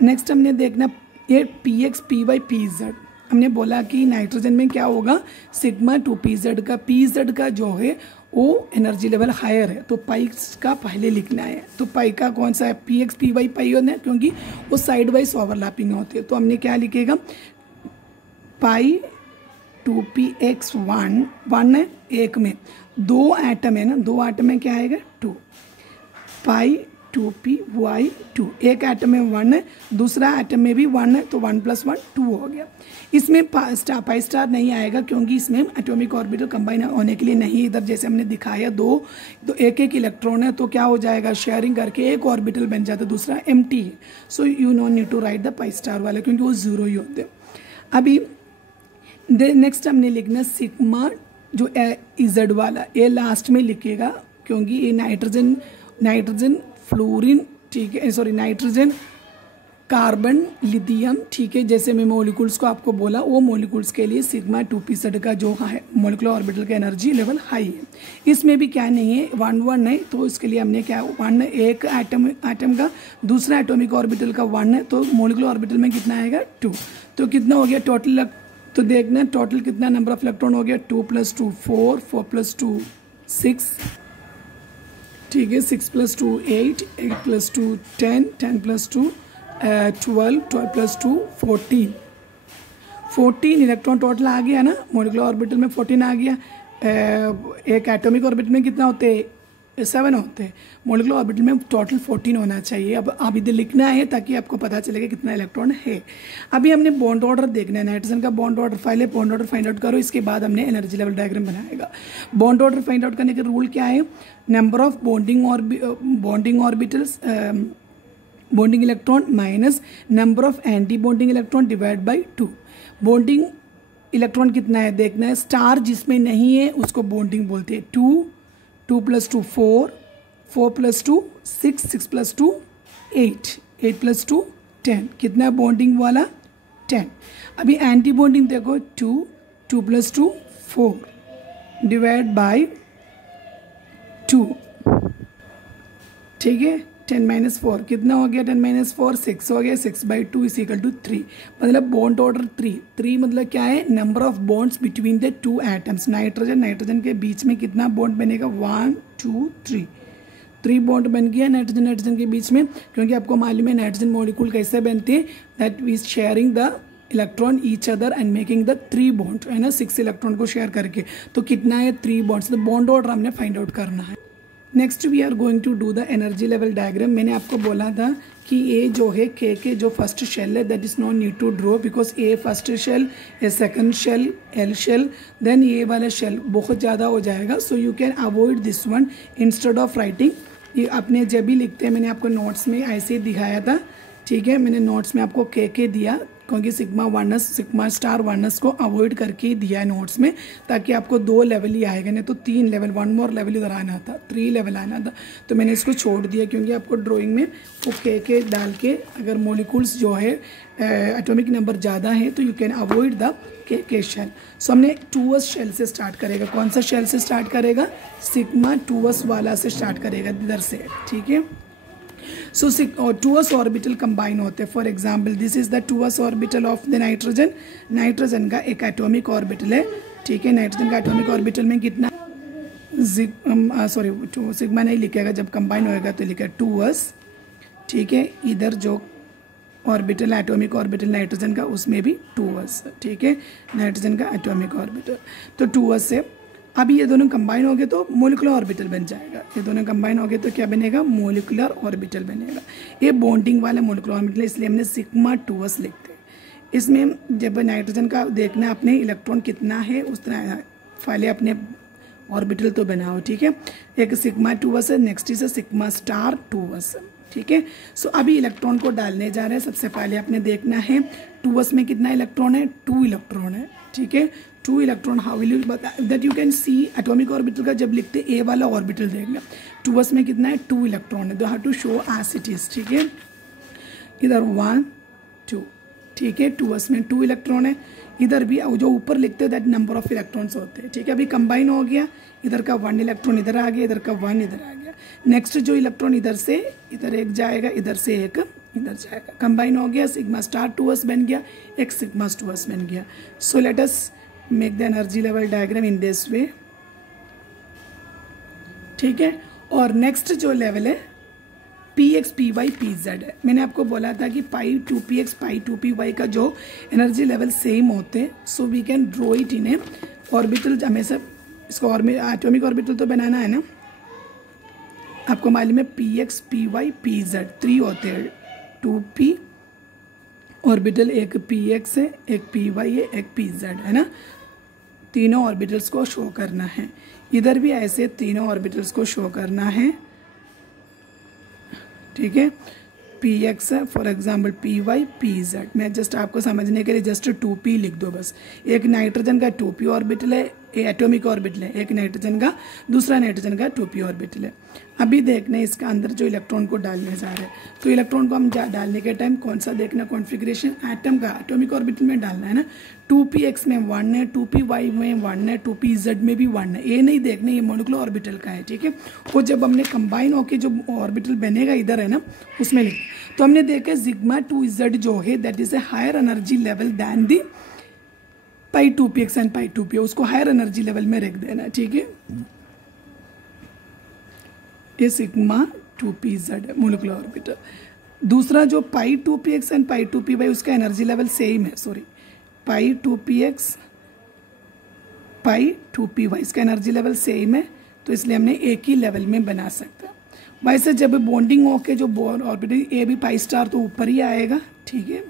Next हमने देखना ये px py pz। हमने बोला कि नाइट्रोजन में क्या होगा सिग्मा 2pz का pz का जो है वो एनर्जी लेवल हायर है, तो पाई का पहले लिखना है। तो पाई का कौन सा है px py पाई होना है क्योंकि वो साइड वाइज ओवरलैपिंग होते हैं, तो हमने क्या लिखेगा पाई 2px1 1 है, एक में 2 एटम है ना, 2 एटम में क्या आएगा 2 पाई 2py2 एक एटम में 1 है, दूसरा एटम में भी 1 है, तो 1 + 1 2 हो गया। इसमें पाई स्टार नहीं आएगा क्योंकि इसमें एटॉमिक ऑर्बिटल कंबाइन होने के लिए नहीं, इधर जैसे हमने दिखाया दो एक इलेक्ट्रॉन है तो क्या हो जाएगा शेयरिंग करके एक ऑर्बिटल बन जाता है, दूसरा एम्प्टी है। So you no need to write the pi star वाला क्योंकि वो 0 ही होते हैं। अभी नेक्स्ट हमने लिखना सिग्मा जो इजेड वाला, ये लास्ट में लिखेगा क्योंकि ये नाइट्रोजन फ्लोरीन, ठीक है, सॉरी नाइट्रोजन कार्बन लिथियम, ठीक है, जैसे मैं मोलिकुल्स को आपको बोला वो मोलिकुल्स के लिए सिग्मा 2pz का जो है मोलिकुलर ऑर्बिटल का एनर्जी लेवल हाई है। इसमें भी क्या नहीं है 1 1 है, तो इसके लिए हमने क्या 1 एक एटम का दूसरा एटॉमिक ऑर्बिटल का 1 है, तो मोलिकुलर ऑर्बिटल में कितना आएगा 2। तो कितना हो गया टोटल, तो देखना टोटल कितना नंबर ऑफ इलेक्ट्रॉन हो गया 2 + 2 4 4 + 2 6, ठीक है, 6 + 2 8 8 + 2 10 10 + 2 12 12 + 2 14 इलेक्ट्रॉन टोटल आ गया ना, मोलिकुलर ऑर्बिटल में 14 आ गया। एक एटॉमिक ऑर्बिटल में कितना होते हैं 7 होते हैं, मोलिकुलर ऑर्बिटल में टोटल 14 होना चाहिए। अब आप इधर लिखना है ताकि आपको पता चलेगा कितना इलेक्ट्रॉन है। अभी हमने बॉन्ड ऑर्डर देखना है, नाइट्रोजन का बॉन्ड ऑर्डर पहले बॉन्ड ऑर्डर फाइंड आउट करो, इसके बाद हमने एनर्जी लेवल डायग्राम बनाएगा। बॉन्ड ऑर्डर फाइंड आउट करने का रूल क्या है, number of bonding orbitals bonding electron minus number of anti bonding electron divide by 2। Bonding electron कितना है देखना है, स्टार जिसमें नहीं है उसको बॉन्डिंग बोलते हैं। 2 + 2 4 4 + 2 6 6 + 2 8 8 + 2 10, कितना है बॉन्डिंग वाला 10। अभी एंटी बॉन्डिंग देखो 2 2 + 2 4 डिवाइड बाई 2 ठीक है। 10-4 कितना हो गया, 10-4 6 हो गया, 6/2 इज इक्वल टू 3, मतलब बॉन्ड ऑर्डर 3 मतलब क्या है, number of bonds between the two atoms. Nitrogen के बीच में कितना बॉन्ड बनेगा, 1 2 3 बॉन्ड बन गया नाइट्रोजन के बीच में, क्योंकि आपको मालूम है नाइट्रोजन मॉलिक्यूल कैसे बनते हैं, that we sharing the electron each other and making the 3 bond, है ना, 6 इलेक्ट्रॉन को शेयर करके। तो कितना है, 3 बॉन्ड्स। तो बॉन्ड ऑर्डर हमने फाइंड आउट करना है। Next we are going to do the energy level diagram. मैंने आपको बोला था कि ए जो है के जो फर्स्ट शेल है, that is no need to draw, because a first shell, a second shell, L shell, then ये वाला शेल बहुत ज़्यादा हो जाएगा। So you can avoid this one instead of writing. ये अपने जब भी लिखते हैं, मैंने आपको नोट्स में ऐसे ही दिखाया था, ठीक है। मैंने नोट्स में आपको के दिया, क्योंकि सिग्मा स्टार वनस को अवॉइड करके ही दिया है नोट्स में, ताकि आपको 2 लेवल ही आएगा, नहीं तो 3 लेवल, 1 मोर लेवल इधर आना था, 3 लेवल आना था। तो मैंने इसको छोड़ दिया, क्योंकि आपको ड्राइंग में वो के डाल के अगर मॉलिक्यूल्स जो है एटॉमिक नंबर ज़्यादा है तो you can avoid the K shell. सो हमने 2s शेल से स्टार्ट करेगा। कौन सा शेल से स्टार्ट करेगा, सिग्मा 2s वाला से स्टार्ट करेगा इधर से, ठीक है। सो 2s ऑर्बिटल कंबाइन होते हैं। For example this is the 2s orbital of the nitrogen का एक एटॉमिक ऑर्बिटल है, ठीक है। नाइट्रोजन का एटॉमिक ऑर्बिटल में कितना, सिग्मा नहीं लिखेगा, जब कंबाइन होएगा तो लिखेगा 2s, ठीक है। इधर जो ऑर्बिटल एटॉमिक ऑर्बिटल नाइट्रोजन का, उसमें भी 2s, ठीक है, नाइट्रोजन का एटॉमिक ऑर्बिटल। तो 2s से अभी ये दोनों कंबाइन हो गए तो मोलिकुलर ऑर्बिटल बन जाएगा। ये दोनों कंबाइन हो गए तो क्या बनेगा, मोलिकुलर ऑर्बिटल बनेगा। ये बॉन्डिंग वाला मोलिकुलर ऑर्बिटल है, इसलिए हमने सिग्मा 2s लिखते हैं। इसमें जब नाइट्रोजन का देखना अपने इलेक्ट्रॉन कितना है, उस तरह पहले अपने ऑर्बिटल तो बनाओ, ठीक है। एक सिग्मा 2s है, next is sigma star 2s, ठीक है। सो अभी इलेक्ट्रॉन को डालने जा रहे हैं। सबसे पहले आपने देखना है 2s में कितना इलेक्ट्रॉन है, 2 इलेक्ट्रॉन है, ठीक है। 2 electron, how will you that you can see atomic orbital का जब लिखते ए वाला ऑर्बिटल देखना, 2s में कितना है, 2 इलेक्ट्रॉन है। दो have to show as it is, ठीक है। इधर 1 2, ठीक है, 2s में 2 इलेक्ट्रॉन है। इधर भी जो ऊपर लिखते हैं दैट नंबर ऑफ इलेक्ट्रॉन्स होते हैं, ठीक है। अभी कंबाइन हो गया, इधर का 1 इलेक्ट्रॉन इधर आ गया, इधर का 1 इधर आ गया। नेक्स्ट जो इलेक्ट्रॉन इधर से इधर एक जाएगा, इधर से एक इधर जाएगा, कंबाइन हो गया, सिग्मा स्टार 2s बन गया, एक सिग्मा 2s बन गया। सो let us make the energy level diagram in this way, ठीक है। और नेक्स्ट जो लेवल है px py pz है। मैंने आपको बोला था कि पाई 2px पाई 2py का जो एनर्जी लेवल सेम होते हैं, so we can draw it in a orbital. हमेशा इसको एटॉमिक ऑर्बिटल तो बनाना है ना, आपको मालूम है px py pz 3 होते हैं, 2p ऑर्बिटल, एक px है, एक py है, एक pz है ना। तीनों ऑर्बिटल्स को शो करना है। इधर भी ऐसे तीनों ऑर्बिटल्स को शो करना है, ठीक है। px है, फॉर एग्जाम्पल py pz। मैं जस्ट आपको समझने के लिए जस्ट 2p लिख दो बस। एक नाइट्रोजन का 2p ऑर्बिटल है, एटॉमिक ऑर्बिटल है, एक नाइट्रोजन का, दूसरा नाइट्रोजन का 2p ऑर्बिटल है। अभी देखने इसका अंदर जो इलेक्ट्रॉन को डालने जा रहे हैं, तो इलेक्ट्रॉन को हम डालने के टाइम कौन सा देखना, कॉन्फ़िगरेशन एटम का एटॉमिक ऑर्बिटल में डालना है ना। 2px में 1 है, 2py में 1 है, 2pz में भी 1 है। ये नहीं देखना ये मोलिकुलर ऑर्बिटल का है, ठीक है। वो जब हमने कंबाइन होके जो ऑर्बिटल बनेगा इधर है ना, उसमें लिख। तो हमने देखा सिग्मा 2z जो है that is a higher energy level than the pi 2px and pi 2p, उसको हायर एनर्जी लेवल में रख देना, ठीक है। ये सिग्मा 2pz है मोलिकुलर ऑर्बिटल। दूसरा जो पाई 2px एंड पाई 2py उसका एनर्जी लेवल सेम है, सॉरी, पाई 2px पाई 2py इसका एनर्जी लेवल सेम है, तो इसलिए हमने एक ही लेवल में बना सकते हैं। वैसे जब बॉन्डिंग होके जो ऑर्बिटल ए भी पाई स्टार तो ऊपर ही आएगा, ठीक है,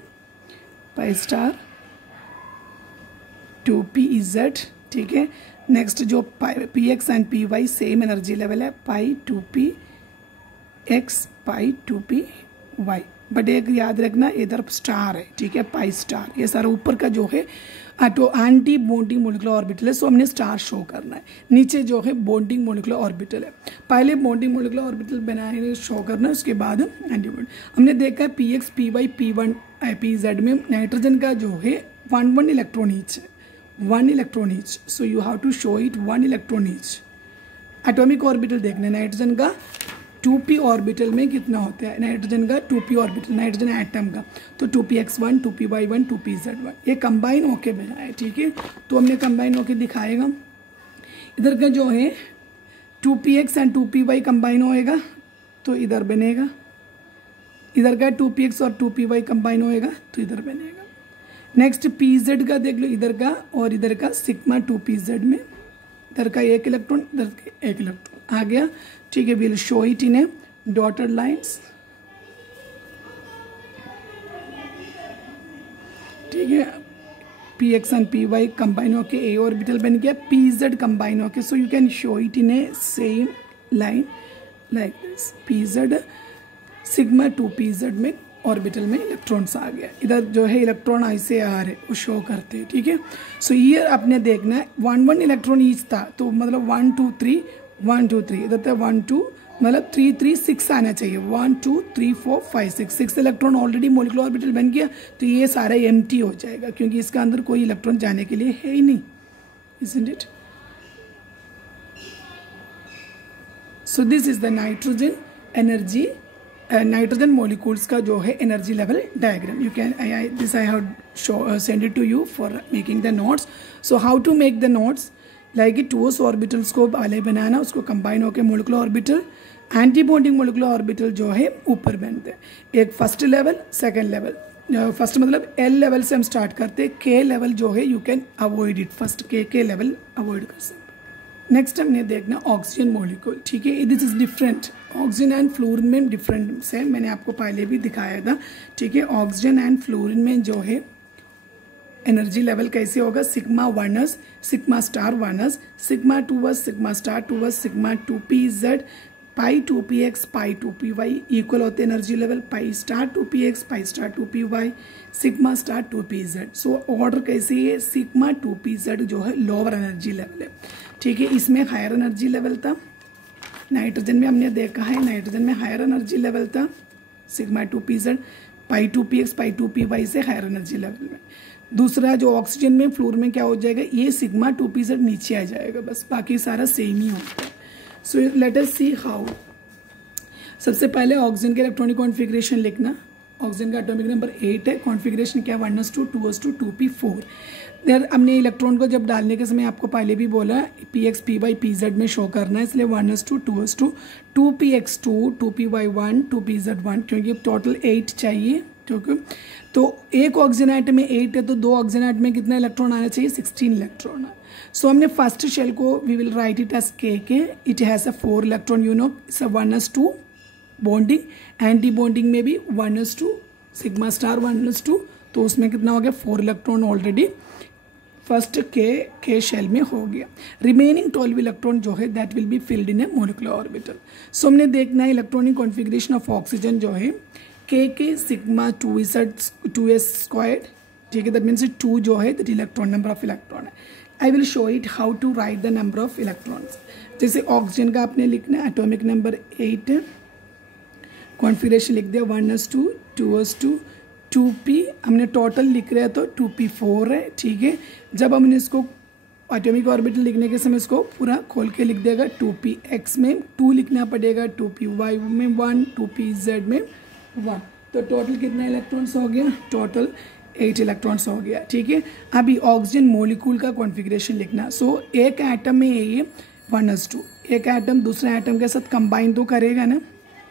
पाई स्टार 2pz, ठीक है। नेक्स्ट जो px and py same energy level है, पाई 2px पाई 2py, बट एक याद रखना इधर स्टार है, ठीक है, पाई स्टार। ये सारा ऊपर का जो है तो एंटी बॉन्डिंग मोलिकुलर ऑर्बिटल है, सो हमने स्टार शो करना है। नीचे जो है बॉन्डिंग मोलिकुलर ऑर्बिटल है, पहले बॉन्डिंग मोलिकुलर ऑर्बिटल बनाए शो करना है, उसके बाद एंटी बॉन्ड। हमने देखा है px py p1 pz में नाइट्रोजन का जो है 1 इलेक्ट्रॉन ईच है, 1 electron each, so you have to show it 1 electron each. Atomic orbital देखना है नाइट्रोजन का 2p ऑर्बिटल में कितना होता है नाइट्रोजन का, 2p ऑर्बिटल नाइट्रोजन एटम का, तो 2px1 2py1 2pz1 ये कंबाइन होके बना है, ठीक है। तो हमने कंबाइन होके दिखाएगा। इधर का जो है 2px एंड 2py कंबाइन होएगा तो इधर बनेगा, इधर का 2px और 2py कंबाइन होएगा तो इधर बनेगा। नेक्स्ट pz का देख लो, इधर का और इधर का सिग्मा 2pz में, इधर का एक इलेक्ट्रॉन इधर का एक इलेक्ट्रॉन आ गया, ठीक है। Will show it in A dotted lines, ठीक है। px एंड py कंबाइन होके a ऑर्बिटल बन गया, pz कंबाइन होके, सो you can show it in A same line like this. pz sigma 2pz में ऑर्बिटल में इलेक्ट्रॉन्स आ गया, इधर जो है इलेक्ट्रॉन ऐसे आ रहे वो शो करते हैं, ठीक है। सो ये आपने देखना है 1 इलेक्ट्रॉन ईच था, तो मतलब 1 2 3 1 2 3, इधर था 1 2 मतलब 3 3 6 आना चाहिए, 1 2 3 4 5 6 इलेक्ट्रॉन ऑलरेडी मॉलिक्यूलर ऑर्बिटल बन गया, तो ये सारा एम्प्टी हो जाएगा क्योंकि इसका अंदर कोई इलेक्ट्रॉन जाने के लिए है ही नहीं, isn't it? So this is the nitrogen energy, nitrogen molecules का जो है energy level diagram. You can this I have send it to you for making the notes. So how to make the notes, like it 2s orbitals को पहले बनाना, उसको combine होकर molecular orbital, anti bonding molecular orbital जो है ऊपर बनते हैं, एक first level second level. First मतलब L लेवल से हम स्टार्ट करते हैं, K लेवल जो है you can avoid it, first K level avoid कर सकते। नेक्स्ट हमने देखना ऑक्सीजन मॉलिक्यूल, ठीक है। This is different, oxygen and fluorine में डिफरेंस है, मैंने आपको पहले भी दिखाया था, ठीक है। ऑक्सीजन एंड फ्लोरीन में जो है एनर्जी लेवल कैसे होगा, sigma 1s sigma star 1s sigma 2s sigma star 2s sigma 2pz पाई 2px पाई 2py इक्वल होते एनर्जी लेवल, पाई स्टार 2px पाई star 2py sigma star 2pz। So order कैसे है, sigma 2pz जो है lower energy level है, ठीक है। इसमें higher energy level था, नाइट्रोजन में हमने देखा है, नाइट्रोजन में हायर एनर्जी लेवल था सिग्मा 2pz, पाई 2px पाई 2py से हायर एनर्जी लेवल में। दूसरा जो ऑक्सीजन में फ्लोर में क्या हो जाएगा, ये सिग्मा 2pz नीचे आ जाएगा, बस बाकी सारा सेम ही होता है। So let us see how. सबसे पहले ऑक्सीजन के इलेक्ट्रॉनिक कॉन्फ़िगरेशन लिखना, ऑक्सीजन का एटॉमिक नंबर 8 है, कॉन्फ़िगरेशन क्या 1s2 2s2 2p4। देर हमने इलेक्ट्रॉन को जब डालने के समय आपको पहले भी बोला px py pz में शो करना है, इसलिए 1s2 2s2 2px2 2py1 2pz1, क्योंकि टोटल 8 चाहिए, ठीक है। तो एक ऑक्सीजन एटम में 8 है, तो दो ऑक्सीजन एटम में कितना इलेक्ट्रॉन आना चाहिए, 16 इलेक्ट्रॉन। सो हमने फर्स्ट शेल को we will write it as K, it has a 4 electron, you know, it's 1s2 bonding, anti bonding में भी 1s2 सिग्मा स्टार 1s2, तो उसमें कितना हो गया 4 इलेक्ट्रॉन ऑलरेडी फर्स्ट के शेल में हो गया। रिमेनिंग 12 इलेक्ट्रॉन जो है that will be filled in a molecular orbital. So हमने देखना है इलेक्ट्रॉनिक कॉन्फ़िगरेशन ऑफ ऑक्सीजन जो है K सिग्मा 2s स्क्वायर्ड, ठीक है, दैट मीन्स 2 जो है that electron number of electron है। I will show it how to write the number of electrons. जैसे ऑक्सीजन का आपने लिखना है एटॉमिक नंबर 8 है, कॉन्फ़िगरेशन लिख दिया 1s2 2s2 2p, हमने टोटल लिख रहे हैं तो 2p4 है, ठीक है। जब हमने इसको एटॉमिक ऑर्बिटल लिखने के समय इसको पूरा खोल के लिख देगा, 2px में 2 लिखना पड़ेगा, 2py में 1 2pz में 1, तो टोटल कितना इलेक्ट्रॉन्स हो गया, टोटल 8 इलेक्ट्रॉन्स हो गया, ठीक है। अभी ऑक्सीजन मॉलिक्यूल का कॉन्फ़िगरेशन लिखना। सो एक एटम में ये 1s2, एक एटम दूसरे एटम के साथ कंबाइन तो करेगा ना,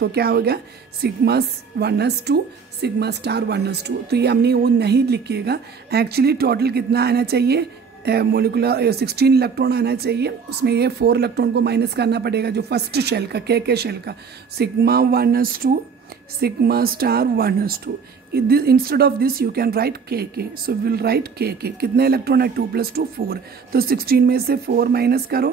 तो क्या होगा sigma 1s2 sigma star 1s2, तो ये हमने वो नहीं लिखिएगा, एक्चुअली टोटल कितना आना चाहिए मोलिकुलर 16 इलेक्ट्रॉन आना चाहिए, उसमें ये 4 इलेक्ट्रॉन को माइनस करना पड़ेगा जो फर्स्ट शेल का के शेल का, sigma 1s2 sigma star 1s2। Instead of this you can right के, सो विल राइट के। कितना इलेक्ट्रॉन है 2 + 2 4, तो 16 में से 4 माइनस करो,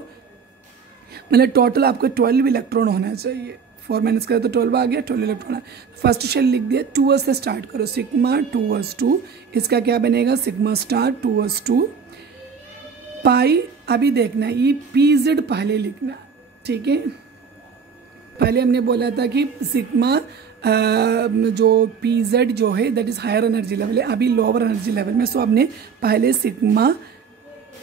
मतलब टोटल आपको 12 इलेक्ट्रॉन होना चाहिए, 4 माइनस करो तो 12 आ गया, 12 इलेक्ट्रॉन है। फर्स्ट शेल लिख दिया, 2s से स्टार्ट करो, सिग्मा 2s2, इसका क्या बनेगा सिग्मा स्टार 2s2 पाई। अभी देखना ये pz पहले लिखना, ठीक है। पहले हमने बोला था कि सिग्मा जो pz जो है that is higher energy level है, अभी लोअर एनर्जी लेवल में, सो हमने पहले सिग्मा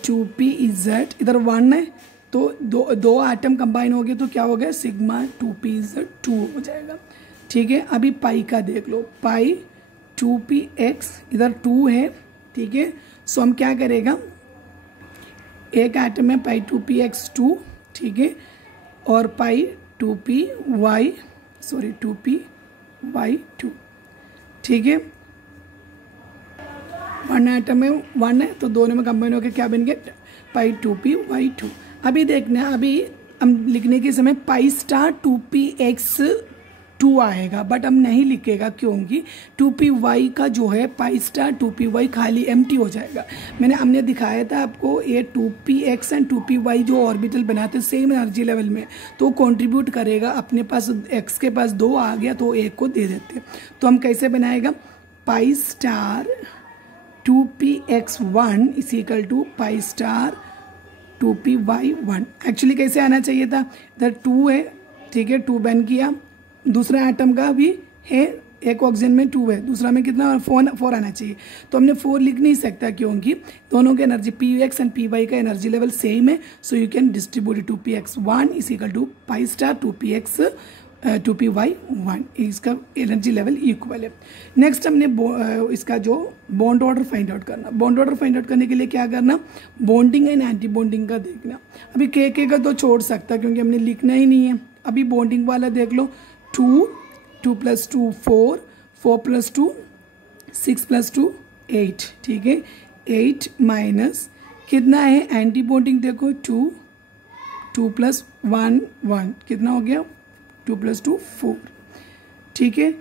2pz, इधर 1 है तो दो एटम कंबाइन हो गए तो क्या हो गया, सिग्मा 2p2 हो जाएगा। ठीक है, अभी पाई का देख लो, पाई 2px, इधर 2 है। ठीक है, सो हम क्या करेगा, एक एटम है पाई 2px2, ठीक है, और पाई 2py2, ठीक है। वन एटम है, 1 है, तो दोनों में कंबाइन होकर क्या बन गया, पाई 2py2। अभी देखना, अभी हम लिखने के समय पाई स्टार 2px2 आएगा, बट हम नहीं लिखेगा क्योंकि 2py का जो है पाई स्टार 2py खाली एम्प्टी हो जाएगा। हमने दिखाया था आपको, ये 2px एंड 2py जो ऑर्बिटल बनाते हैं सेम एनर्जी लेवल में, तो कंट्रीब्यूट करेगा। अपने पास x के पास 2 आ गया तो 1 को दे देते। तो हम कैसे बनाएगा, pi star 2px1 is equal to pi star 2py1। Actually कैसे आना चाहिए था, इधर 2 है, ठीक है, 2 बन किया, दूसरा एटम का भी है, एक ऑक्सीजन में 2 है, दूसरा में कितना 4 आना चाहिए। तो हमने 4 लिख नहीं सकता क्योंकि दोनों के एनर्जी px एंड py का एनर्जी लेवल सेम है। So you can distribute 2px1 is equal to pi star 2py1, इसका एनर्जी लेवल इक्वल है। नेक्स्ट हमने इसका जो बॉन्ड ऑर्डर फाइंड आउट करना। बॉन्ड ऑर्डर फाइंड आउट करने के लिए क्या करना, बॉन्डिंग एंड एंटी बॉन्डिंग का देखना। अभी के का तो छोड़ सकता क्योंकि हमने लिखना ही नहीं है। अभी बॉन्डिंग वाला देख लो, 2 + 2 4, 4 + 2 6 + 2 8, ठीक है, 8 माइनस कितना है एंटी बॉन्डिंग देखो 2 + 1 1, कितना हो गया 2 + 2 4, ठीक है,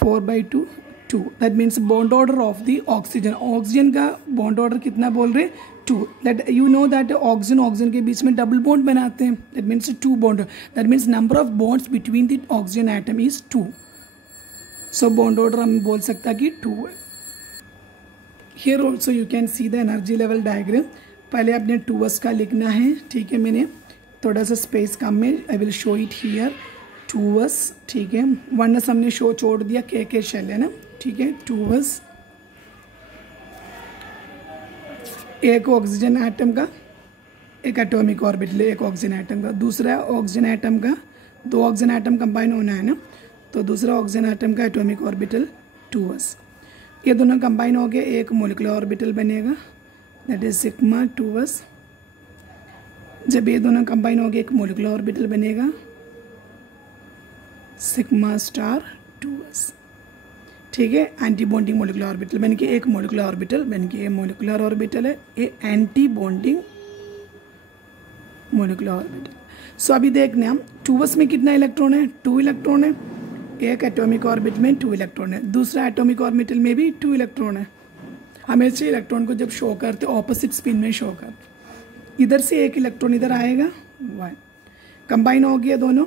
4/2 2। That means bond order of the oxygen, oxygen का बॉन्ड ऑर्डर कितना बोल रहे 2। That you know that oxygen के बीच में डबल बॉन्ड बनाते हैं, that means 2 bond. That means number of bonds between the oxygen atom is 2। So bond order हम बोल सकता कि 2 है। Here also you can see the energy level diagram. पहले आपने 2s का लिखना है, ठीक है, मैंने थोड़ा सा स्पेस कम में, आई will show it here 2s, ठीक है, 1s हमने छोड़ दिया, के शेल है ना, ठीक है, 2s एक ऑक्सीजन एटम का एक एटॉमिक ऑर्बिटल, एक ऑक्सीजन एटम का, दूसरा ऑक्सीजन एटम का, 2 ऑक्सीजन एटम कंबाइन होना है ना, तो दूसरा ऑक्सीजन एटम का एटॉमिक ऑर्बिटल 2s। ये दोनों कंबाइन हो गए, एक मोलिकुलर ऑर्बिटल बनेगा, दैट इज सिग्मा 2s। जब ये दोनों कंबाइन हो गए एक मोलिकुलर ऑर्बिटल बनेगा, सिग्मा स्टार 2s, ठीक है। एंटी बॉन्डिंग मोलिकुलर ऑर्बिटल बन के एक मोलिकुलर ऑर्बिटल बन के, ये मोलिकुलर ऑर्बिटल है, ये एंटी बॉन्डिंग मोलिकुलर ऑर्बिटल। सो अभी देखने हम 2s में कितना इलेक्ट्रॉन है, 2 इलेक्ट्रॉन है, एक एटॉमिक ऑर्बिटल में 2 इलेक्ट्रॉन है, दूसरा एटॉमिक ऑर्बिटल में भी 2 इलेक्ट्रॉन है। हमेशा इलेक्ट्रॉन को जब शो करते ऑपोजिट स्पिन में शो करते, इधर से एक इलेक्ट्रॉन इधर आएगा 1, कंबाइन हो गया दोनों,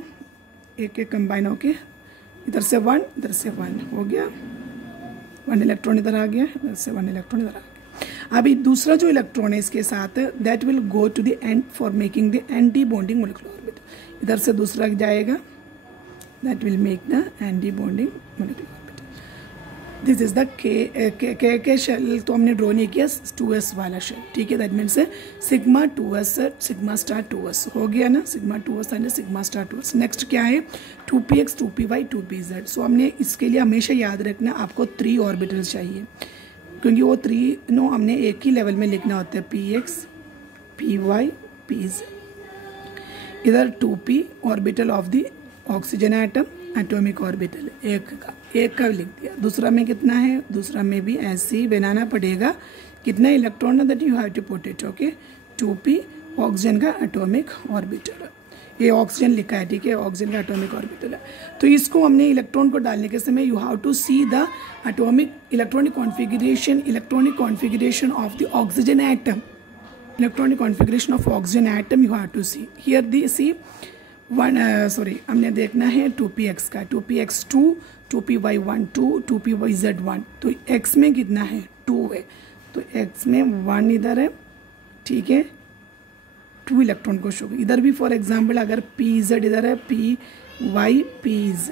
एक कंबाइन होके इधर से 1 इधर से 1 हो गया, 1 इलेक्ट्रॉन इधर आ गया, इधर से 1 इलेक्ट्रॉन इधर आ गया। अभी दूसरा जो इलेक्ट्रॉन है इसके साथ, that will go to the and for making the anti bonding molecular orbital, इधर से दूसरा जाएगा, that will make the anti bonding molecular orbital. This is the K shell तो हमने ड्रॉ नहीं किया, 2s वाला शेल, ठीक है, that means sigma 2s sigma star 2s हो गया ना, sigma 2s and sigma star 2s। Next क्या है 2px 2py 2pz। सो हमने इसके लिए हमेशा याद रखना आपको 3 ऑर्बिटल्स चाहिए, क्योंकि वो 3 हमने एक ही लेवल में लिखना होता है, px py pz। इधर 2p orbital of the oxygen atom, atomic orbital एक का लिख दिया, दूसरा में कितना है, दूसरा में भी ऐसे ही बनाना पड़ेगा, कितना इलेक्ट्रॉन है that you have to put it, okay, 2p oxygen का एटॉमिक ऑर्बिटल, ये ऑक्सीजन लिखा है, ठीक है, ऑक्सीजन का एटॉमिक ऑर्बिटल है। तो इसको हमने इलेक्ट्रॉन को डालने के समय you have to see the atomic electronic configuration of the oxygen atom, electronic configuration of oxygen atom you have to see here the see हमने देखना है 2px का, 2px2 2py1 2 2pyz1। तो x में कितना है 2 है, तो x में 1 इधर है, ठीक है, 2 इलेक्ट्रॉन को शो, इधर भी फॉर एग्जांपल अगर pz इधर है py pz,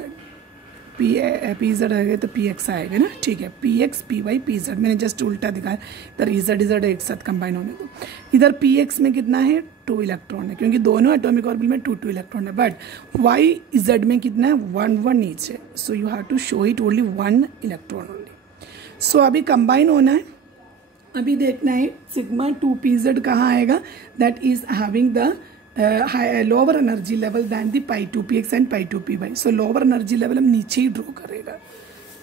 पी जेड आएगा तो पी एक्स आएगा ना, ठीक है, P X P Y P Z, मैंने जस्ट उल्टा दिखाया, इधर इजेड एक साथ कंबाइन होने दो। इधर पी एक्स में कितना है 2 इलेक्ट्रॉन है, क्योंकि दोनों एटॉमिक ऑर्बिटल में 2 इलेक्ट्रॉन है, बट वाई इजेड में कितना है 1 ईच है, so you have to show it only 1 electron only. So अभी कंबाइन होना है, अभी देखना है सिग्मा 2pz कहाँ आएगा, that is having the lower energy level than the pi 2px and pi 2py। So lower energy level हम नीचे ही ड्रॉ करेगा।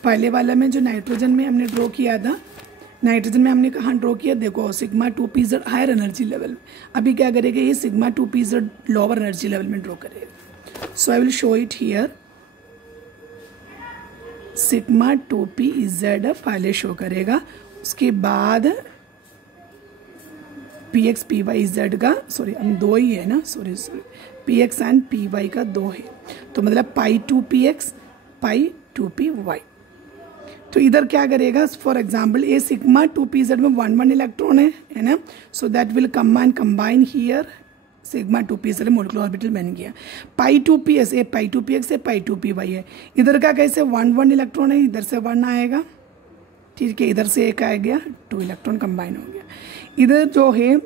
पहले वाला में जो नाइट्रोजन में हमने ड्रॉ किया था, नाइट्रोजन में हमने कहाँ ड्रॉ किया, देखो sigma 2pz higher energy level में, अभी क्या करेगा ये sigma 2pz lower energy level में ड्रॉ करेगा। So I will show it here, sigma 2pz पहले शो करेगा, उसके बाद P X P Y Z का, सॉरी हम 2 ही है ना, sorry P X and P Y का 2 है, तो मतलब पाई 2px पाई 2py। तो इधर क्या करेगा, फॉर एग्जाम्पल ये सिग्मा 2pz में 1 इलेक्ट्रॉन है ना, so that will come and combine here, sigma 2pz molecular orbital बन गया। पाई 2ps ये पाई 2px है, पाई 2py है, इधर का कैसे 1 इलेक्ट्रॉन है, इधर से 1 आएगा, ठीक है, इधर से 1 आ गया, 2 इलेक्ट्रॉन कंबाइन हो गया। इधर जो है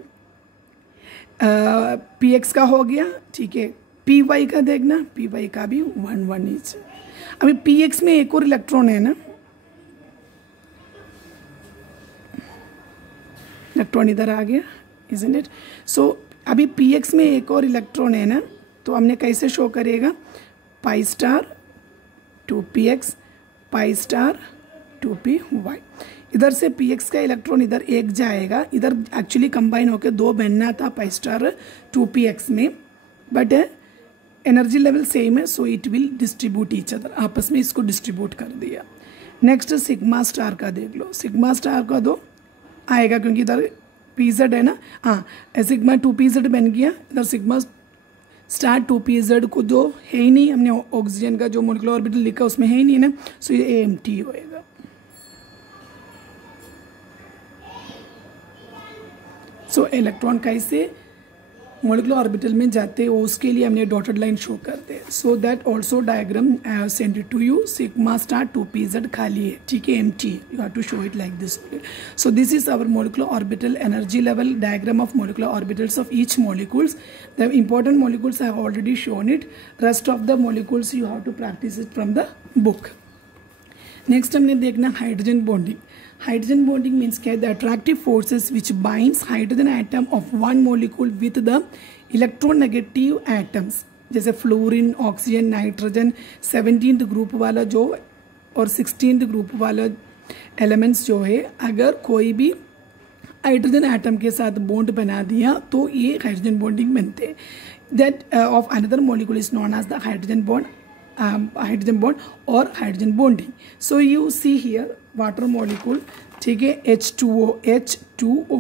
पी एक्स का हो गया, ठीक है, पी वाई का देखना, पी वाई का भी 1 ईच। अभी पी एक्स में एक और इलेक्ट्रॉन है ना, इलेक्ट्रॉन इधर आ गया, इजंट इट। सो अभी पी एक्स में एक और इलेक्ट्रॉन है ना, तो हमने कैसे शो करेगा, पाई स्टार 2px पाई स्टार 2py। इधर से पी एक्स का इलेक्ट्रॉन इधर 1 जाएगा, इधर एक्चुअली कंबाइन होकर 2 बनना था पाई स्टार 2px में, बट एनर्जी लेवल सेम है, so it will distribute each other, आपस में इसको डिस्ट्रीब्यूट कर दिया। नेक्स्ट सिग्मा स्टार का देख लो, सिग्मा स्टार का 2 आएगा क्योंकि इधर pz है ना, हाँ सिग्मा 2pz बन गया, इधर सिग्मा स्टार 2pz को जो है ही नहीं, हमने ऑक्सीजन का जो मोलिकुलर ऑर्बिटल लिखा उसमें है ही नहीं ना, सो ये एम्प्टी होएगा। सो इलेक्ट्रॉन कैसे मोलिकुलर ऑर्बिटल में जाते हैं, उसके लिए हमने डॉटेड लाइन शो करते हैं। So that also diagram I have send it to you, sigma star 2pz खाली है, ठीक है, empty, you have to show it like this. So this is our molecular orbital energy level diagram of molecular orbitals of each molecules. The important molecules I have already shown it, rest of the molecules you have to practice it from the book. Next हमने देखना hydrogen bonding. Hydrogen bonding means क्या है, the attractive forces which binds hydrogen atom of 1 molecule with the electronegative atoms, जैसे fluorine, oxygen, nitrogen, 17th group वाला जो और 16th group वाला elements जो है, अगर कोई भी हाइड्रोजन एटम के साथ बॉन्ड बना दिया तो ये हाइड्रोजन बॉन्डिंग बनते हैं। That of another molecule is known as the hydrogen bond, और hydrogen bonding. So you see here water molecule, ठीक है, H2O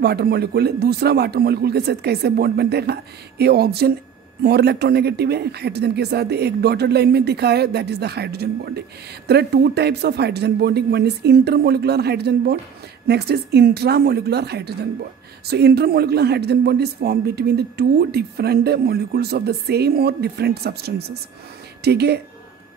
वाटर मॉलिक्यूल, दूसरा वाटर मॉलिक्यूल के साथ कैसे बॉन्ड बनते हैं, ये ऑक्सीजन मोर इलेक्ट्रोनेगेटिव है, हाइड्रोजन के साथ एक डॉटेड लाइन में दिखाया, that is the hydrogen bonding. There are 2 types of hydrogen bonding, one is intermolecular hydrogen bond, next is intramolecular hydrogen bond. So intermolecular hydrogen bond is form between the 2 different molecules of the same और different substances, ठीक है,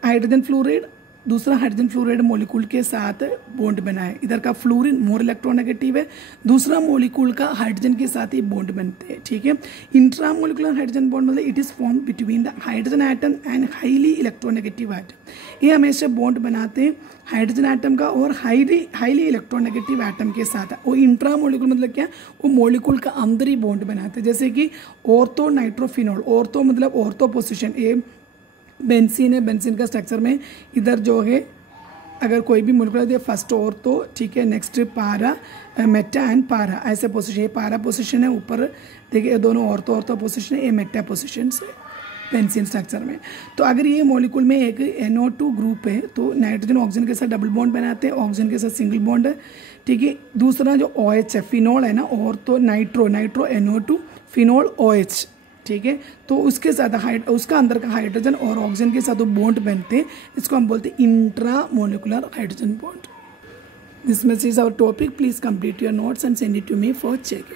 hydrogen fluoride दूसरा hydrogen fluoride molecule के साथ bond बनाए, इधर का fluorine मोर electronegative है, दूसरा मोलिक्यूल का हाइड्रोजन के साथ ही बॉन्ड बनते हैं, ठीक है। इंट्रामोलिकुलर हाइड्रोजन बॉन्ड मतलब it is form between the hydrogen atom and highly electronegative atom, ये हमेशा बॉन्ड बनाते हैं हाइड्रोजन एटम का और हाईली इलेक्ट्रोनेगेटिव एटम के साथ। वो इंट्रामोलिकुलर मतलब क्या, वो मोलिक्यूल का अंदर ही बॉन्ड बनाते हैं, जैसे कि ऑर्थो नाइट्रोफिनॉल, ऑर्थो मतलब ऑर्थो पोजिशन, ये बेंजीन है, बेंजीन का स्ट्रक्चर में इधर जो है अगर कोई भी मोलिक्यूल है फर्स्ट ऑर्थो, ठीक है, नेक्स्ट पारा, मेटा एंड पारा, ऐसे पोजीशन, ये पारा पोजीशन है, ऊपर देखिए दोनों ऑर्थो पोजीशन है, ये मेटा पोजीशन है बेंजीन स्ट्रक्चर में। तो अगर ये मोलिक्यूल में एक NO2 ग्रुप है तो नाइट्रोजन ऑक्सीजन के साथ डबल बॉन्ड बनाते हैं, ऑक्सीजन के साथ सिंगल बॉन्ड है, ठीक है। दूसरा जो OH है, फिनॉल है ना, ortho nitro NO2 phenol OH, ठीक है, तो उसके साथ उसका अंदर का हाइड्रोजन और ऑक्सीजन के साथ वो बॉन्ड बनते हैं, इसको हम बोलते हैं intra molecular hydrogen bond. This much is our topic, please complete your notes and send it to me for check.